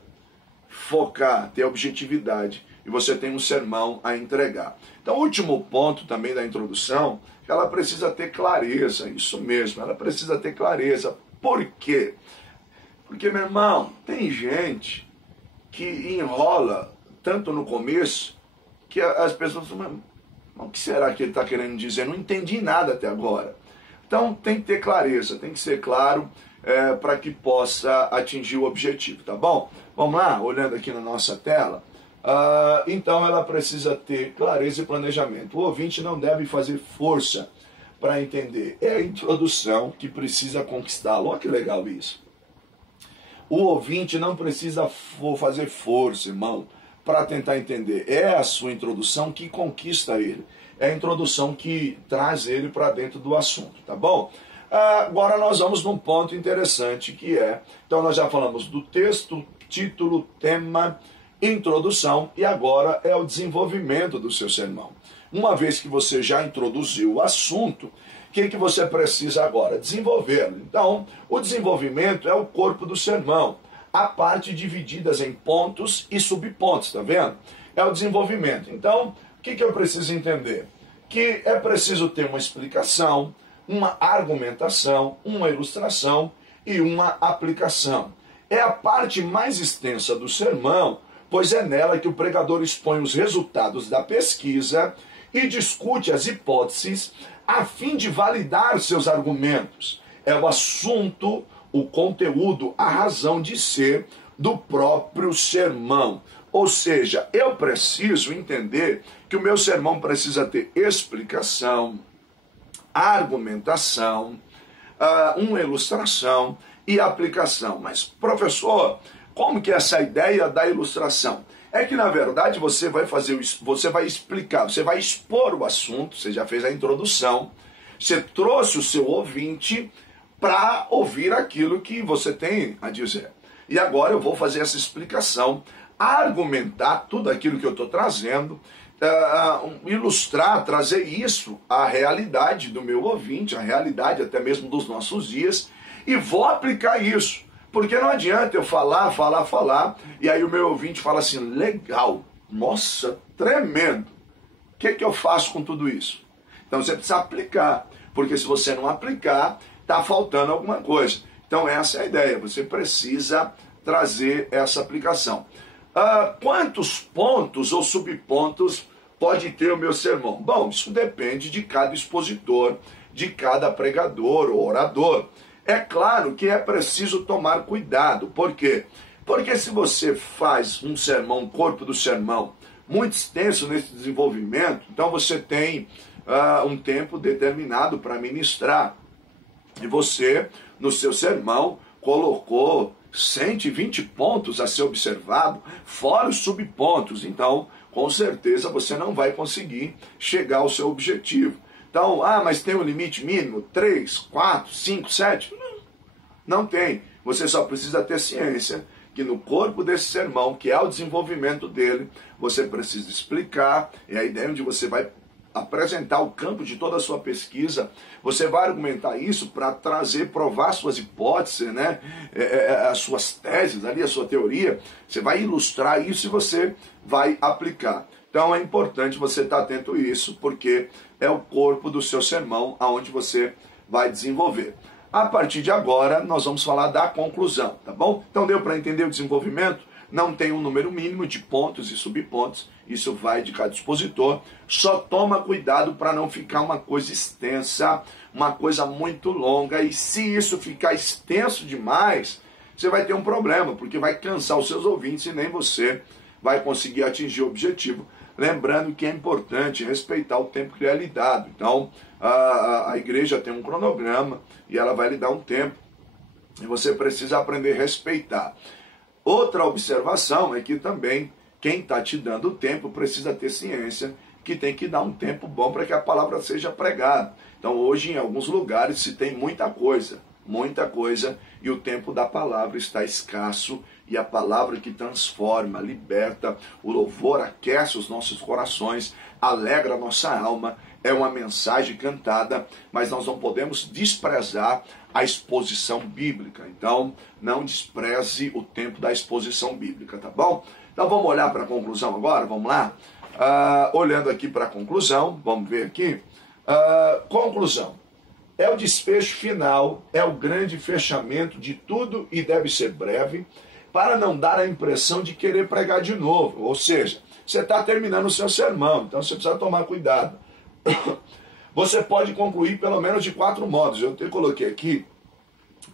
focar, ter objetividade, e você tem um sermão a entregar. Então, o último ponto também da introdução, ela precisa ter clareza, isso mesmo, ela precisa ter clareza. Por quê? Porque, meu irmão, tem gente que enrola tanto no começo, que as pessoas falam, o que será que ele está querendo dizer? Não entendi nada até agora. Então tem que ter clareza, tem que ser claro para que possa atingir o objetivo, tá bom? Vamos lá, olhando aqui na nossa tela. Então ela precisa ter clareza e planejamento. O ouvinte não deve fazer força para entender. É a introdução que precisa conquistá-lo. Olha que legal isso. O ouvinte não precisa fazer força, irmão, para tentar entender. É a sua introdução que conquista ele. É a introdução que traz ele para dentro do assunto, tá bom? Agora nós vamos num ponto interessante que é... Então nós já falamos do texto, título, tema, introdução, e agora é o desenvolvimento do seu sermão. Uma vez que você já introduziu o assunto, o que você precisa agora? Desenvolvê-lo. Então, o desenvolvimento é o corpo do sermão. A parte divididas em pontos e subpontos, tá vendo? É o desenvolvimento. Então, o que eu preciso entender? Que é preciso ter uma explicação, uma argumentação, uma ilustração e uma aplicação. É a parte mais extensa do sermão, pois é nela que o pregador expõe os resultados da pesquisa e discute as hipóteses a fim de validar seus argumentos. É o assunto, o conteúdo, a razão de ser do próprio sermão. Ou seja, eu preciso entender que o meu sermão precisa ter explicação, argumentação, uma ilustração e aplicação. Mas, professor, como que é essa ideia da ilustração? É que, na verdade, você vai fazer isso, você vai explicar, você vai expor o assunto, você já fez a introdução, você trouxe o seu ouvinte para ouvir aquilo que você tem a dizer. E agora eu vou fazer essa explicação, argumentar tudo aquilo que eu estou trazendo, ilustrar, trazer isso à realidade do meu ouvinte, à realidade até mesmo dos nossos dias, e vou aplicar isso. Porque não adianta eu falar, e aí o meu ouvinte fala assim, legal, nossa, tremendo. O que eu faço com tudo isso? Então você precisa aplicar, porque se você não aplicar, está faltando alguma coisa. Então essa é a ideia, você precisa trazer essa aplicação. Quantos pontos ou subpontos pode ter o meu sermão? Bom, isso depende de cada expositor, de cada pregador ou orador. É claro que é preciso tomar cuidado. Por quê? Porque se você faz um sermão, um corpo do sermão, muito extenso nesse desenvolvimento, então você tem um tempo determinado para ministrar. E você, no seu sermão, colocou 120 pontos a ser observado, fora os subpontos. Então, com certeza, você não vai conseguir chegar ao seu objetivo. Então, mas tem um limite mínimo? 3, 4, 5, 7? Não tem. Você só precisa ter ciência que no corpo desse sermão, que é o desenvolvimento dele, você precisa explicar, é a ideia onde você vai apresentar o campo de toda a sua pesquisa, você vai argumentar isso para trazer, provar suas hipóteses, né? As suas teses ali, a sua teoria, você vai ilustrar isso e você vai aplicar. Então é importante você estar atento a isso, porque é o corpo do seu sermão aonde você vai desenvolver. A partir de agora, nós vamos falar da conclusão, tá bom? Então deu para entender o desenvolvimento? Não tem um número mínimo de pontos e subpontos, isso vai de cada expositor. Só toma cuidado para não ficar uma coisa extensa, uma coisa muito longa, e se isso ficar extenso demais, você vai ter um problema, porque vai cansar os seus ouvintes e nem você vai conseguir atingir o objetivo. lembrando que é importante respeitar o tempo que é lhe dado. Então, a igreja tem um cronograma e ela vai lhe dar um tempo. E você precisa aprender a respeitar. Outra observação é que também quem está te dando o tempo precisa ter ciência que tem que dar um tempo bom para que a palavra seja pregada. Então hoje em alguns lugares se tem muita coisa, e o tempo da palavra está escasso, e a palavra que transforma, liberta, o louvor aquece os nossos corações, alegra a nossa alma, é uma mensagem cantada, mas nós não podemos desprezar a exposição bíblica. Então, não despreze o tempo da exposição bíblica, tá bom? Então vamos olhar para a conclusão agora, vamos lá? Olhando aqui para a conclusão, vamos ver aqui. Conclusão. É o desfecho final, é o grande fechamento de tudo e deve ser breve, para não dar a impressão de querer pregar de novo. Ou seja, você está terminando o seu sermão, então você precisa tomar cuidado. Você pode concluir pelo menos de 4 modos. Eu te coloquei aqui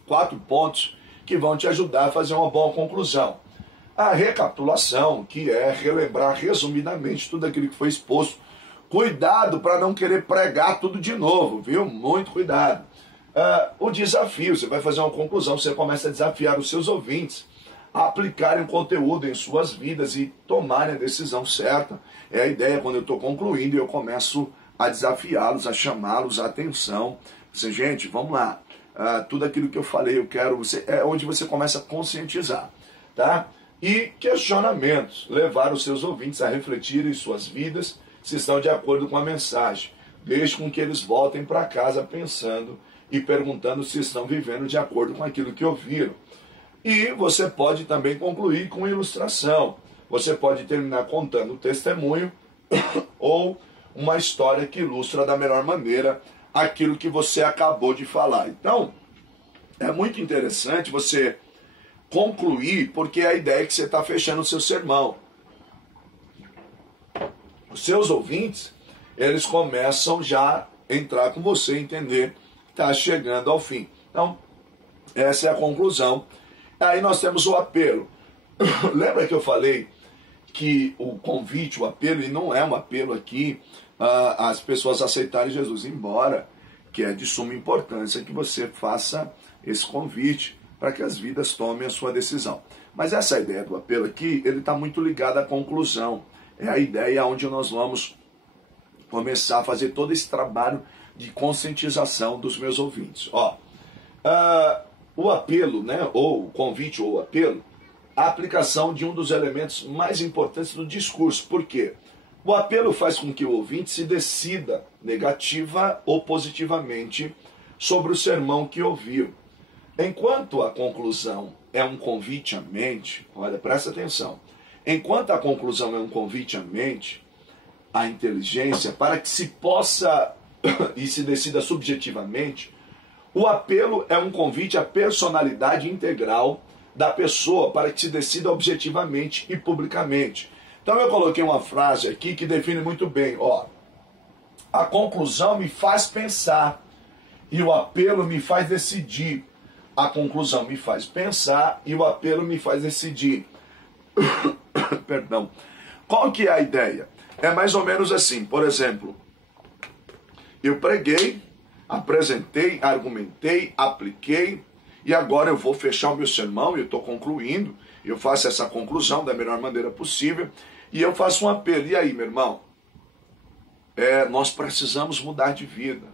4 pontos que vão te ajudar a fazer uma boa conclusão. A recapitulação, que é relembrar resumidamente tudo aquilo que foi exposto. Cuidado para não querer pregar tudo de novo, viu? Muito cuidado. O desafio, você vai fazer uma conclusão, você começa a desafiar os seus ouvintes a aplicarem o conteúdo em suas vidas e tomarem a decisão certa. É a ideia quando eu estou concluindo e eu começo a desafiá-los, a chamá-los à atenção. Você, gente, vamos lá. Tudo aquilo que eu falei, eu quero... é onde você começa a conscientizar, tá? E questionamentos, levar os seus ouvintes a refletirem em suas vidas se estão de acordo com a mensagem. Deixe com que eles voltem para casa pensando e perguntando se estão vivendo de acordo com aquilo que ouviram. E você pode também concluir com ilustração. Você pode terminar contando um testemunho ou uma história que ilustra da melhor maneira aquilo que você acabou de falar. Então, é muito interessante você concluir, porque a ideia é que você está fechando o seu sermão. Os seus ouvintes, eles começam já a entrar com você, entender que está chegando ao fim. Então, essa é a conclusão. Aí nós temos o apelo. Lembra que eu falei que o convite, o apelo, ele não é um apelo aqui às pessoas aceitarem Jesus, embora que é de suma importância que você faça esse convite para que as vidas tomem a sua decisão. Mas essa ideia do apelo aqui, ele está muito ligado à conclusão. É a ideia onde nós vamos começar a fazer todo esse trabalho de conscientização dos meus ouvintes. O apelo, né, ou o convite ou o apelo, a aplicação de um dos elementos mais importantes do discurso. Por quê? O apelo faz com que o ouvinte se decida negativa ou positivamente sobre o sermão que ouviu. Enquanto a conclusão é um convite à mente, olha, presta atenção, enquanto a conclusão é um convite à mente, à inteligência, para que se possa e se decida subjetivamente, o apelo é um convite à personalidade integral da pessoa para que se decida objetivamente e publicamente. Então eu coloquei uma frase aqui que define muito bem. A conclusão me faz pensar e o apelo me faz decidir. A conclusão me faz pensar e o apelo me faz decidir. Perdão. Qual que é a ideia? É mais ou menos assim. Por exemplo, eu preguei, apresentei, argumentei, apliquei, e agora eu vou fechar o meu sermão, eu estou concluindo, eu faço essa conclusão da melhor maneira possível, e eu faço um apelo. E aí, meu irmão? Nós precisamos mudar de vida.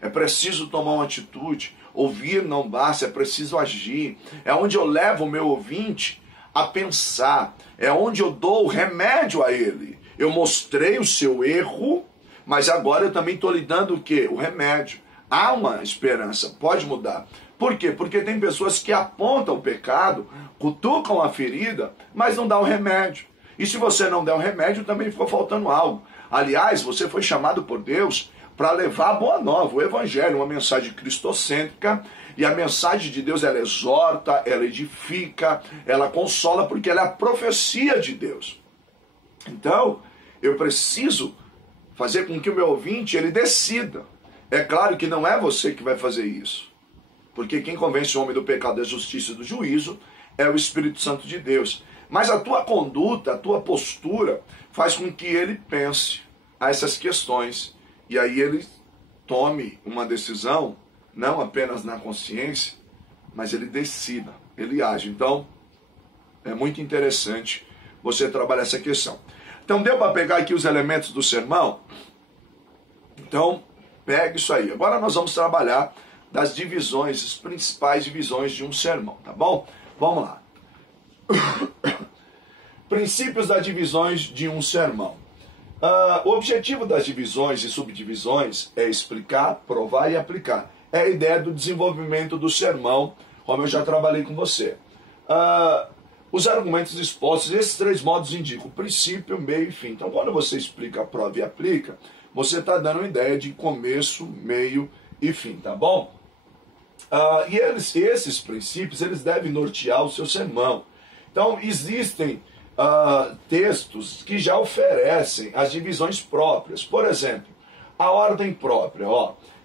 É preciso tomar uma atitude. Ouvir não basta, é preciso agir. É onde eu levo o meu ouvinte a pensar. É onde eu dou o remédio a ele. Eu mostrei o seu erro, mas agora eu também estou lhe dando o quê? O remédio. Há uma esperança, pode mudar. Por quê? Porque tem pessoas que apontam o pecado, cutucam a ferida, mas não dão o remédio. E se você não der o remédio, também ficou faltando algo. Aliás, você foi chamado por Deus para levar a boa nova, o evangelho, uma mensagem cristocêntrica, e a mensagem de Deus, ela exorta, ela edifica, ela consola, porque ela é a profecia de Deus. Então, eu preciso fazer com que o meu ouvinte, ele decida. É claro que não é você que vai fazer isso, porque quem convence o homem do pecado, da justiça e do juízo é o Espírito Santo de Deus. Mas a tua conduta, a tua postura faz com que ele pense a essas questões e aí ele tome uma decisão, não apenas na consciência, mas ele decida, ele age. Então, é muito interessante você trabalhar essa questão. Então, deu para pegar aqui os elementos do sermão? Então, pega isso aí. Agora nós vamos trabalhar das divisões, as principais divisões de um sermão, tá bom? Vamos lá. Princípios das divisões de um sermão. O objetivo das divisões e subdivisões é explicar, provar e aplicar. É a ideia do desenvolvimento do sermão, como eu já trabalhei com você. Os argumentos expostos, esses 3 modos indicam princípio, meio e fim. Então, quando você explica, prova e aplica, você está dando uma ideia de começo, meio e fim, tá bom? E esses princípios, eles devem nortear o seu sermão. Então, existem textos que já oferecem as divisões próprias. Por exemplo, a ordem própria.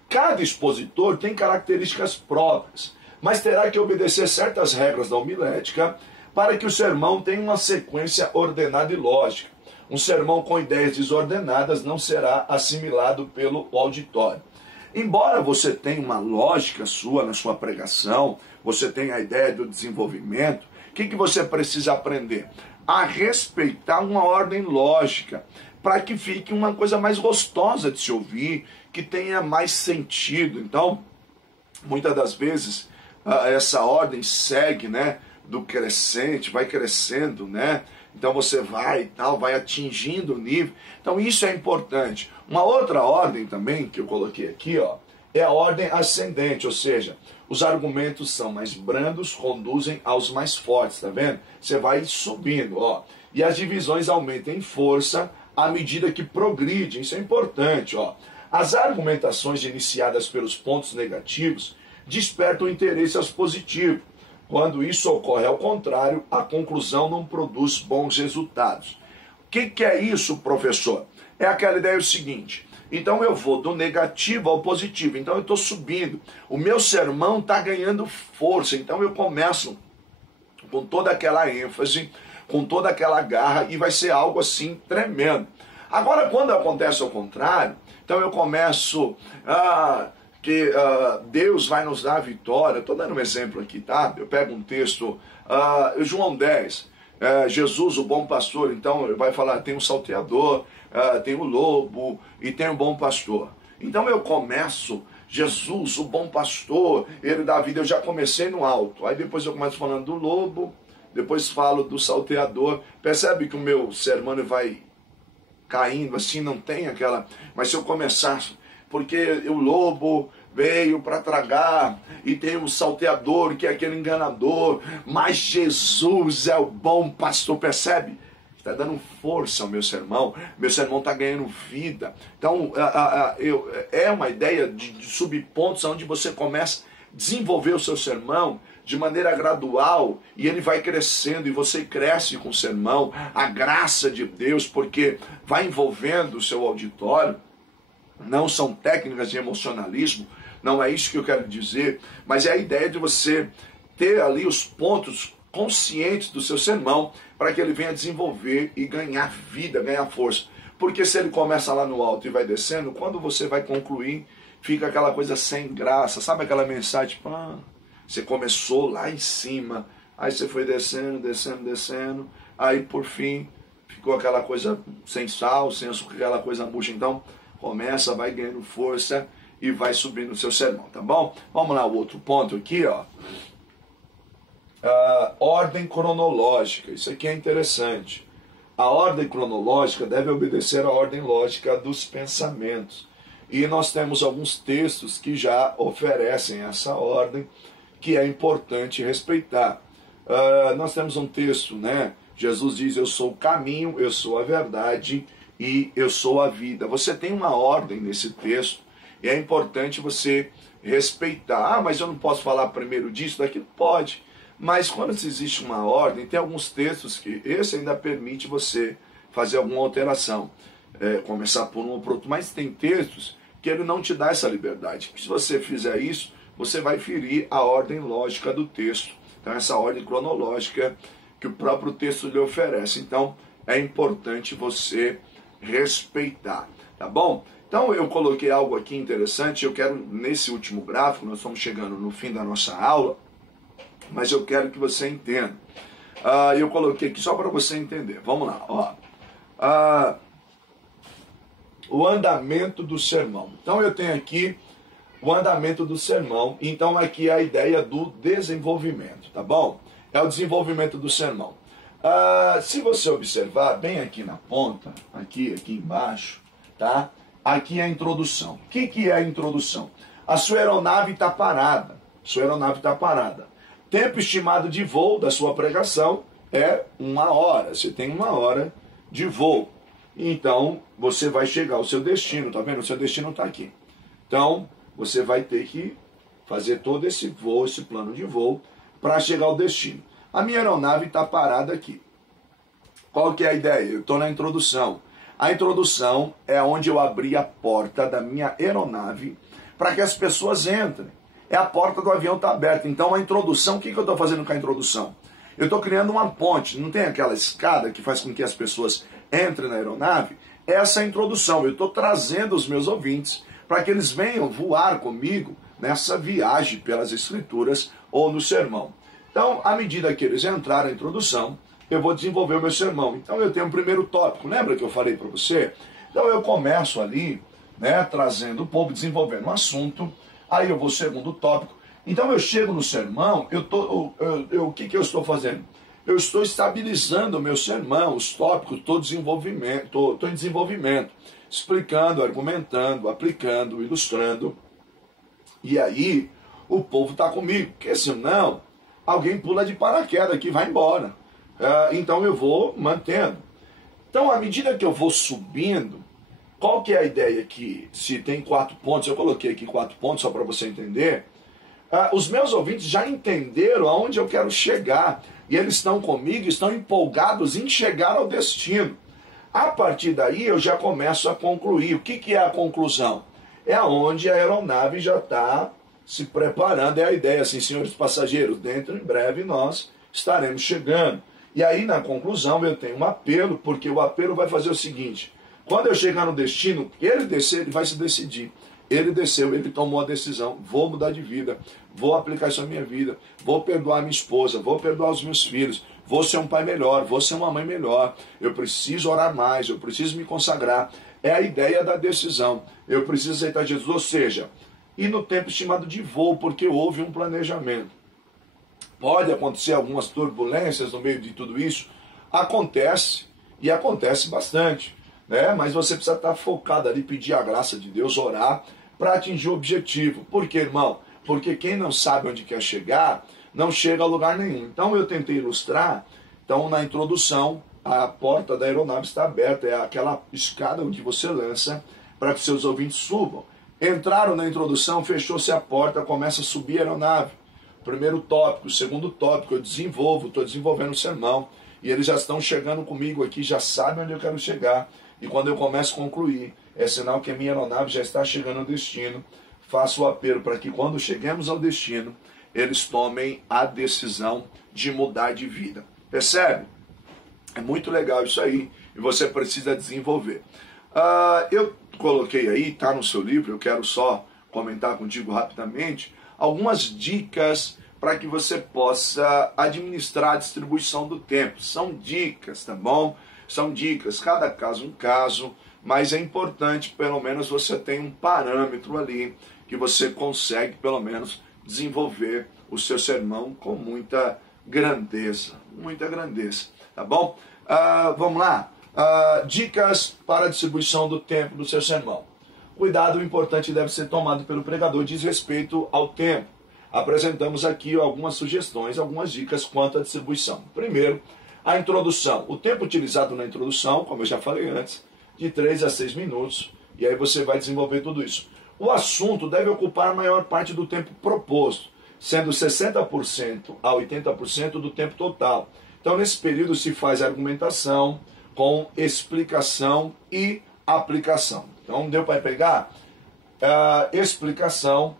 Cada expositor tem características próprias, mas terá que obedecer certas regras da homilética para que o sermão tenha uma sequência ordenada e lógica. Um sermão com ideias desordenadas não será assimilado pelo auditório. Embora você tenha uma lógica sua na sua pregação, você tenha a ideia do desenvolvimento, o que você precisa aprender? A respeitar uma ordem lógica, para que fique uma coisa mais gostosa de se ouvir, que tenha mais sentido. Então, muitas das vezes, essa ordem segue, né, do crescente, vai crescendo, né? Então você vai atingindo o nível. Então isso é importante. Uma outra ordem também, que eu coloquei aqui, é a ordem ascendente, ou seja, os argumentos são mais brandos, conduzem aos mais fortes, tá vendo? Você vai subindo, e as divisões aumentam em força à medida que progride, isso é importante, As argumentações iniciadas pelos pontos negativos despertam interesse aos positivos. Quando isso ocorre ao contrário, a conclusão não produz bons resultados. O que é isso, professor? É aquela ideia seguinte: então eu vou do negativo ao positivo, então eu estou subindo, o meu sermão está ganhando força, então eu começo com toda aquela ênfase, com toda aquela garra, e vai ser algo assim tremendo. Agora, quando acontece ao contrário, então eu começo que Deus vai nos dar a vitória. Estou dando um exemplo aqui, tá? Eu pego um texto, João 10, Jesus, o bom pastor, então vai falar, tem um salteador, tem o lobo e tem o bom pastor. Então eu começo, Jesus, o bom pastor, ele dá vida, eu já comecei no alto. Aí depois eu começo falando do lobo, depois falo do salteador. Percebe que o meu sermão vai caindo assim, não tem aquela... Mas se eu começar... Porque o lobo veio para tragar, e tem o salteador, que é aquele enganador, mas Jesus é o bom pastor, percebe? Está dando força ao meu sermão está ganhando vida. Então, é uma ideia de subpontos onde você começa a desenvolver o seu sermão de maneira gradual, e ele vai crescendo, e você cresce com o sermão, a graça de Deus, porque vai envolvendo o seu auditório. Não são técnicas de emocionalismo, não é isso que eu quero dizer, mas é a ideia de você ter ali os pontos conscientes do seu sermão para que ele venha desenvolver e ganhar vida, ganhar força. Porque se ele começa lá no alto e vai descendo, quando você vai concluir, fica aquela coisa sem graça. Sabe aquela mensagem, tipo, você começou lá em cima, aí você foi descendo, descendo, descendo, aí por fim ficou aquela coisa sem sal, sem aquela coisa murcha. Então, começa, vai ganhando força e vai subindo o seu sermão, tá bom? Vamos lá, o outro ponto aqui, ordem cronológica. Isso aqui é interessante. A ordem cronológica deve obedecer à ordem lógica dos pensamentos. E nós temos alguns textos que já oferecem essa ordem, que é importante respeitar. Nós temos um texto, né? Jesus diz, eu sou o caminho, eu sou a verdade e eu sou a vida. Você tem uma ordem nesse texto e é importante você respeitar. Mas eu não posso falar primeiro disso, daquilo? Pode. Mas quando existe uma ordem, tem alguns textos que esse ainda permite você fazer alguma alteração. Começar por um ou por outro. Mas tem textos que ele não te dá essa liberdade. Se você fizer isso, você vai ferir a ordem lógica do texto. Então essa ordem cronológica que que o próprio texto lhe oferece. Então, é importante você respeitar, tá bom? Então, eu coloquei algo aqui interessante. Eu quero, nesse último gráfico, nós estamos chegando no fim da nossa aula, mas eu quero que você entenda. Eu coloquei aqui só para você entender. Vamos lá, ó. O andamento do sermão. Então, eu tenho aqui o andamento do sermão. Então, aqui é a ideia do desenvolvimento, tá bom? É o desenvolvimento do sermão. Se você observar, bem aqui na ponta, aqui embaixo, tá? Aqui é a introdução. O que é a introdução? A sua aeronave está parada. Sua aeronave está parada. Tempo estimado de voo da sua pregação é 1 hora. Você tem 1 hora de voo. Então, você vai chegar ao seu destino, tá vendo? O seu destino está aqui. Então, você vai ter que fazer todo esse voo, esse plano de voo, para chegar ao destino. A minha aeronave está parada aqui. Qual que é a ideia? Eu estou na introdução. A introdução é onde eu abri a porta da minha aeronave para que as pessoas entrem. A porta do avião está aberta. Então, a introdução, o que eu estou fazendo com a introdução? Eu estou criando uma ponte. Não tem aquela escada que faz com que as pessoas entrem na aeronave? Essa é a introdução. Eu estou trazendo os meus ouvintes para que eles venham voar comigo nessa viagem pelas Escrituras ou no sermão. Então, à medida que eles entrarem na introdução, eu vou desenvolver o meu sermão. Então, eu tenho um primeiro tópico. Lembra que eu falei para você? Então, eu começo ali, né, trazendo o povo, desenvolvendo um assunto. Aí eu vou ao segundo tópico. Então, eu chego no sermão, o que eu estou fazendo? Eu estou estabilizando o meu sermão, os tópicos, estou em desenvolvimento, explicando, argumentando, aplicando, ilustrando. E aí, o povo está comigo, porque senão, alguém pula de paraquedas aqui e vai embora. Então, eu vou mantendo. Então, à medida que eu vou subindo, qual que é a ideia aqui? Se tem 4 pontos, eu coloquei aqui 4 pontos só para você entender. Os meus ouvintes já entenderam aonde eu quero chegar. E eles estão comigo, estão empolgados em chegar ao destino. A partir daí eu já começo a concluir. O que é a conclusão? É onde a aeronave já está se preparando. É a ideia assim, senhores passageiros, dentro em breve nós estaremos chegando. E aí na conclusão eu tenho um apelo, porque o apelo vai fazer o seguinte: quando eu chegar no destino, ele descer, ele vai se decidir. Ele desceu, ele tomou a decisão, vou mudar de vida, vou aplicar isso na minha vida, vou perdoar minha esposa, vou perdoar os meus filhos, vou ser um pai melhor, vou ser uma mãe melhor, eu preciso orar mais, eu preciso me consagrar. É a ideia da decisão, eu preciso aceitar Jesus, ou seja, e no tempo estimado de voo, porque houve um planejamento. Pode acontecer algumas turbulências no meio de tudo isso, acontece, e acontece bastante. Mas você precisa estar focado ali, pedir a graça de Deus, orar para atingir o objetivo. Por quê, irmão? Porque quem não sabe onde quer chegar, não chega a lugar nenhum. Então eu tentei ilustrar, então na introdução, a porta da aeronave está aberta, é aquela escada onde você lança para que seus ouvintes subam. Entraram na introdução, fechou-se a porta, começa a subir a aeronave. Primeiro tópico, segundo tópico, eu desenvolvo, estou desenvolvendo o sermão, e eles já estão chegando comigo aqui, já sabem onde eu quero chegar. E quando eu começo a concluir, é sinal que a minha aeronave já está chegando ao destino. Faço o apelo para que quando cheguemos ao destino, eles tomem a decisão de mudar de vida. Percebe? É muito legal isso aí. E você precisa desenvolver. Eu coloquei aí, está no seu livro, eu quero só comentar contigo rapidamente, algumas dicas para que você possa administrar a distribuição do tempo. São dicas, tá bom? São dicas, cada caso um caso, mas é importante, pelo menos, você tem um parâmetro ali que você consegue, pelo menos, desenvolver o seu sermão com muita grandeza, tá bom? Vamos lá, dicas para a distribuição do tempo do seu sermão. Cuidado, o importante deve ser tomado pelo pregador, diz respeito ao tempo. Apresentamos aqui algumas sugestões, algumas dicas quanto à distribuição. Primeiro, a introdução. O tempo utilizado na introdução, como eu já falei antes, de 3 a 6 minutos. E aí você vai desenvolver tudo isso. O assunto deve ocupar a maior parte do tempo proposto, sendo 60% a 80% do tempo total. Então, nesse período se faz argumentação com explicação e aplicação. Então, deu para pegar? Explicação,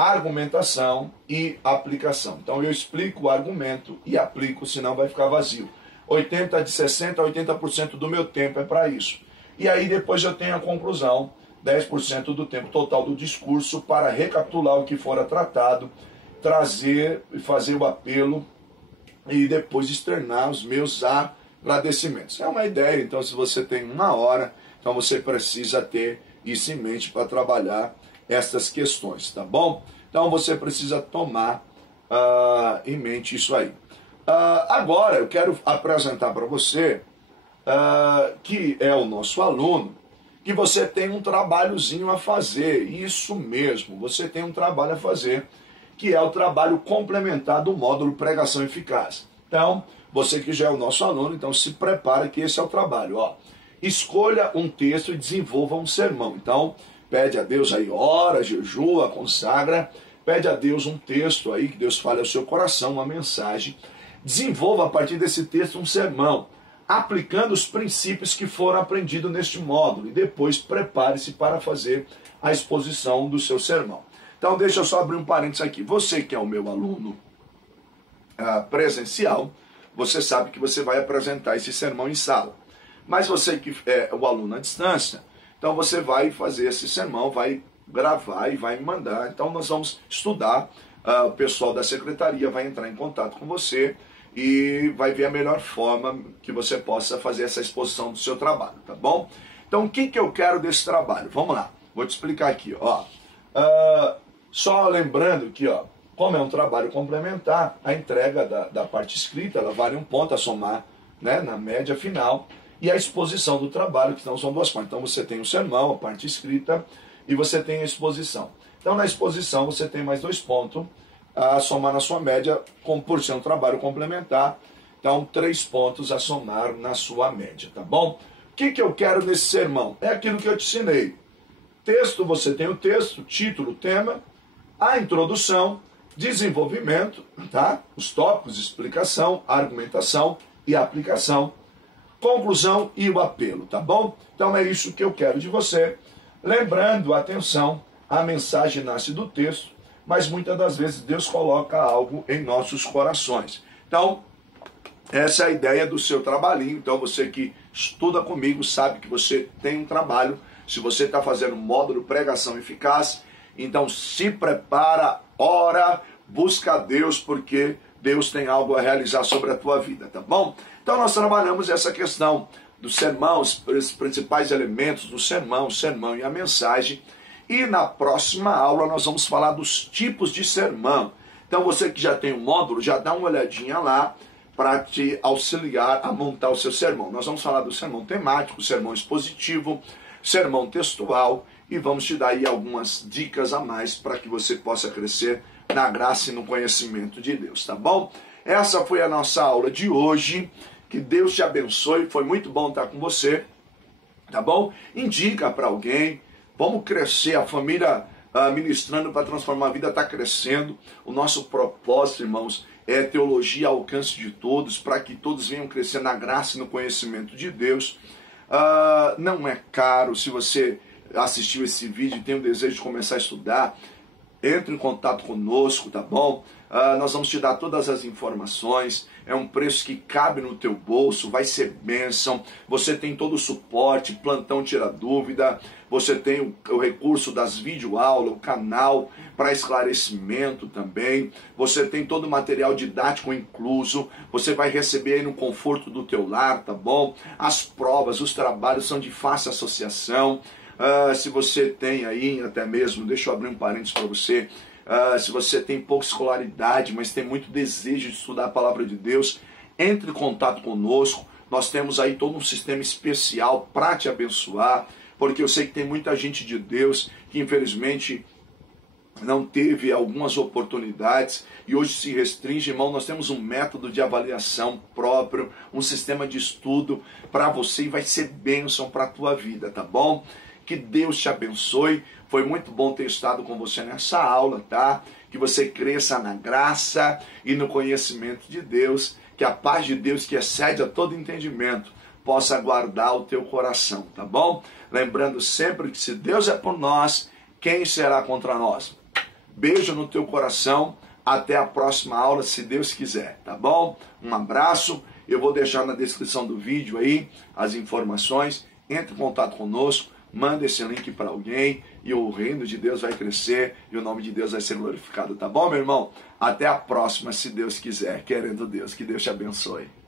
argumentação e aplicação. Então eu explico o argumento e aplico, senão vai ficar vazio. 60% a 80% do meu tempo é para isso. E aí depois eu tenho a conclusão, 10% do tempo total do discurso para recapitular o que fora tratado, trazer e fazer o apelo e depois externar os meus agradecimentos. É uma ideia, então se você tem 1 hora, então você precisa ter isso em mente para trabalhar estas questões, tá bom? Então você precisa tomar em mente isso aí. Agora eu quero apresentar para você, que é o nosso aluno, que você tem um trabalhozinho a fazer. Isso mesmo, você tem um trabalho a fazer, que é o trabalho complementar do módulo Pregação Eficaz. Então, você que já é o nosso aluno, então se prepara que esse é o trabalho. Ó. Escolha um texto e desenvolva um sermão. Então, pede a Deus aí, ora, jejua, consagra, pede a Deus um texto aí, que Deus fale ao seu coração, uma mensagem. Desenvolva a partir desse texto um sermão, aplicando os princípios que foram aprendidos neste módulo. E depois prepare-se para fazer a exposição do seu sermão. Então deixa eu só abrir um parênteses aqui. Você que é o meu aluno presencial, você sabe que você vai apresentar esse sermão em sala. Mas você que é o aluno à distância, então você vai fazer esse sermão, vai gravar e vai me mandar. Então nós vamos estudar, o pessoal da secretaria vai entrar em contato com você e vai ver a melhor forma que você possa fazer essa exposição do seu trabalho, tá bom? Então o que eu quero desse trabalho? Vamos lá, vou te explicar aqui, ó. Só lembrando que, ó, como é um trabalho complementar, a entrega da parte escrita, ela vale 1 ponto a somar, né, na média final, e a exposição do trabalho, que são 2 partes. Então você tem o sermão, a parte escrita, e você tem a exposição. Então na exposição você tem mais 2 pontos a somar na sua média, por ser um trabalho complementar. Então 3 pontos a somar na sua média, tá bom? O que eu quero nesse sermão? É aquilo que eu te ensinei. Texto, você tem o texto, título, tema, a introdução, desenvolvimento, tá? Os tópicos, explicação, argumentação e aplicação, conclusão e o apelo, tá bom? Então é isso que eu quero de você. Lembrando, atenção, a mensagem nasce do texto, mas muitas das vezes Deus coloca algo em nossos corações. Então, essa é a ideia do seu trabalhinho. Então você que estuda comigo sabe que você tem um trabalho. Se você está fazendo módulo Pregação Eficaz, então se prepara, ora, busca a Deus, porque Deus tem algo a realizar sobre a tua vida, tá bom? Então nós trabalhamos essa questão do sermão, os principais elementos do sermão, o sermão e a mensagem. E na próxima aula nós vamos falar dos tipos de sermão. Então você que já tem um módulo, já dá uma olhadinha lá para te auxiliar a montar o seu sermão. Nós vamos falar do sermão temático, sermão expositivo, sermão textual, e vamos te dar aí algumas dicas a mais para que você possa crescer na graça e no conhecimento de Deus, tá bom? Essa foi a nossa aula de hoje. Que Deus te abençoe, foi muito bom estar com você, tá bom? Indica para alguém, vamos crescer, a família ministrando para transformar a vida está crescendo. O nosso propósito, irmãos, é teologia ao alcance de todos, para que todos venham crescer na graça e no conhecimento de Deus. Não é caro. Se você assistiu esse vídeo e tem o desejo de começar a estudar, entre em contato conosco, tá bom? Nós vamos te dar todas as informações. É um preço que cabe no teu bolso, vai ser bênção. Você tem todo o suporte, plantão tira dúvida. Você tem o recurso das videoaulas, o canal para esclarecimento também. Você tem todo o material didático incluso. Você vai receber aí no conforto do teu lar, tá bom? As provas, os trabalhos são de fácil associação. Se você tem aí, até mesmo, deixa eu abrir um parênteses para você, se você tem pouca escolaridade, mas tem muito desejo de estudar a palavra de Deus, entre em contato conosco. Nós temos aí todo um sistema especial para te abençoar, porque eu sei que tem muita gente de Deus que infelizmente não teve algumas oportunidades e hoje se restringe. Irmão, nós temos um método de avaliação próprio, um sistema de estudo para você, e vai ser bênção para a tua vida, tá bom? Que Deus te abençoe. Foi muito bom ter estado com você nessa aula, tá? Que você cresça na graça e no conhecimento de Deus. Que a paz de Deus, que excede a todo entendimento, possa guardar o teu coração, tá bom? Lembrando sempre que se Deus é por nós, quem será contra nós? Beijo no teu coração. Até a próxima aula, se Deus quiser, tá bom? Um abraço. Eu vou deixar na descrição do vídeo aí as informações. Entre em contato conosco, manda esse link para alguém e o reino de Deus vai crescer e o nome de Deus vai ser glorificado, tá bom, meu irmão? Até a próxima, se Deus quiser, querendo Deus. Que Deus te abençoe.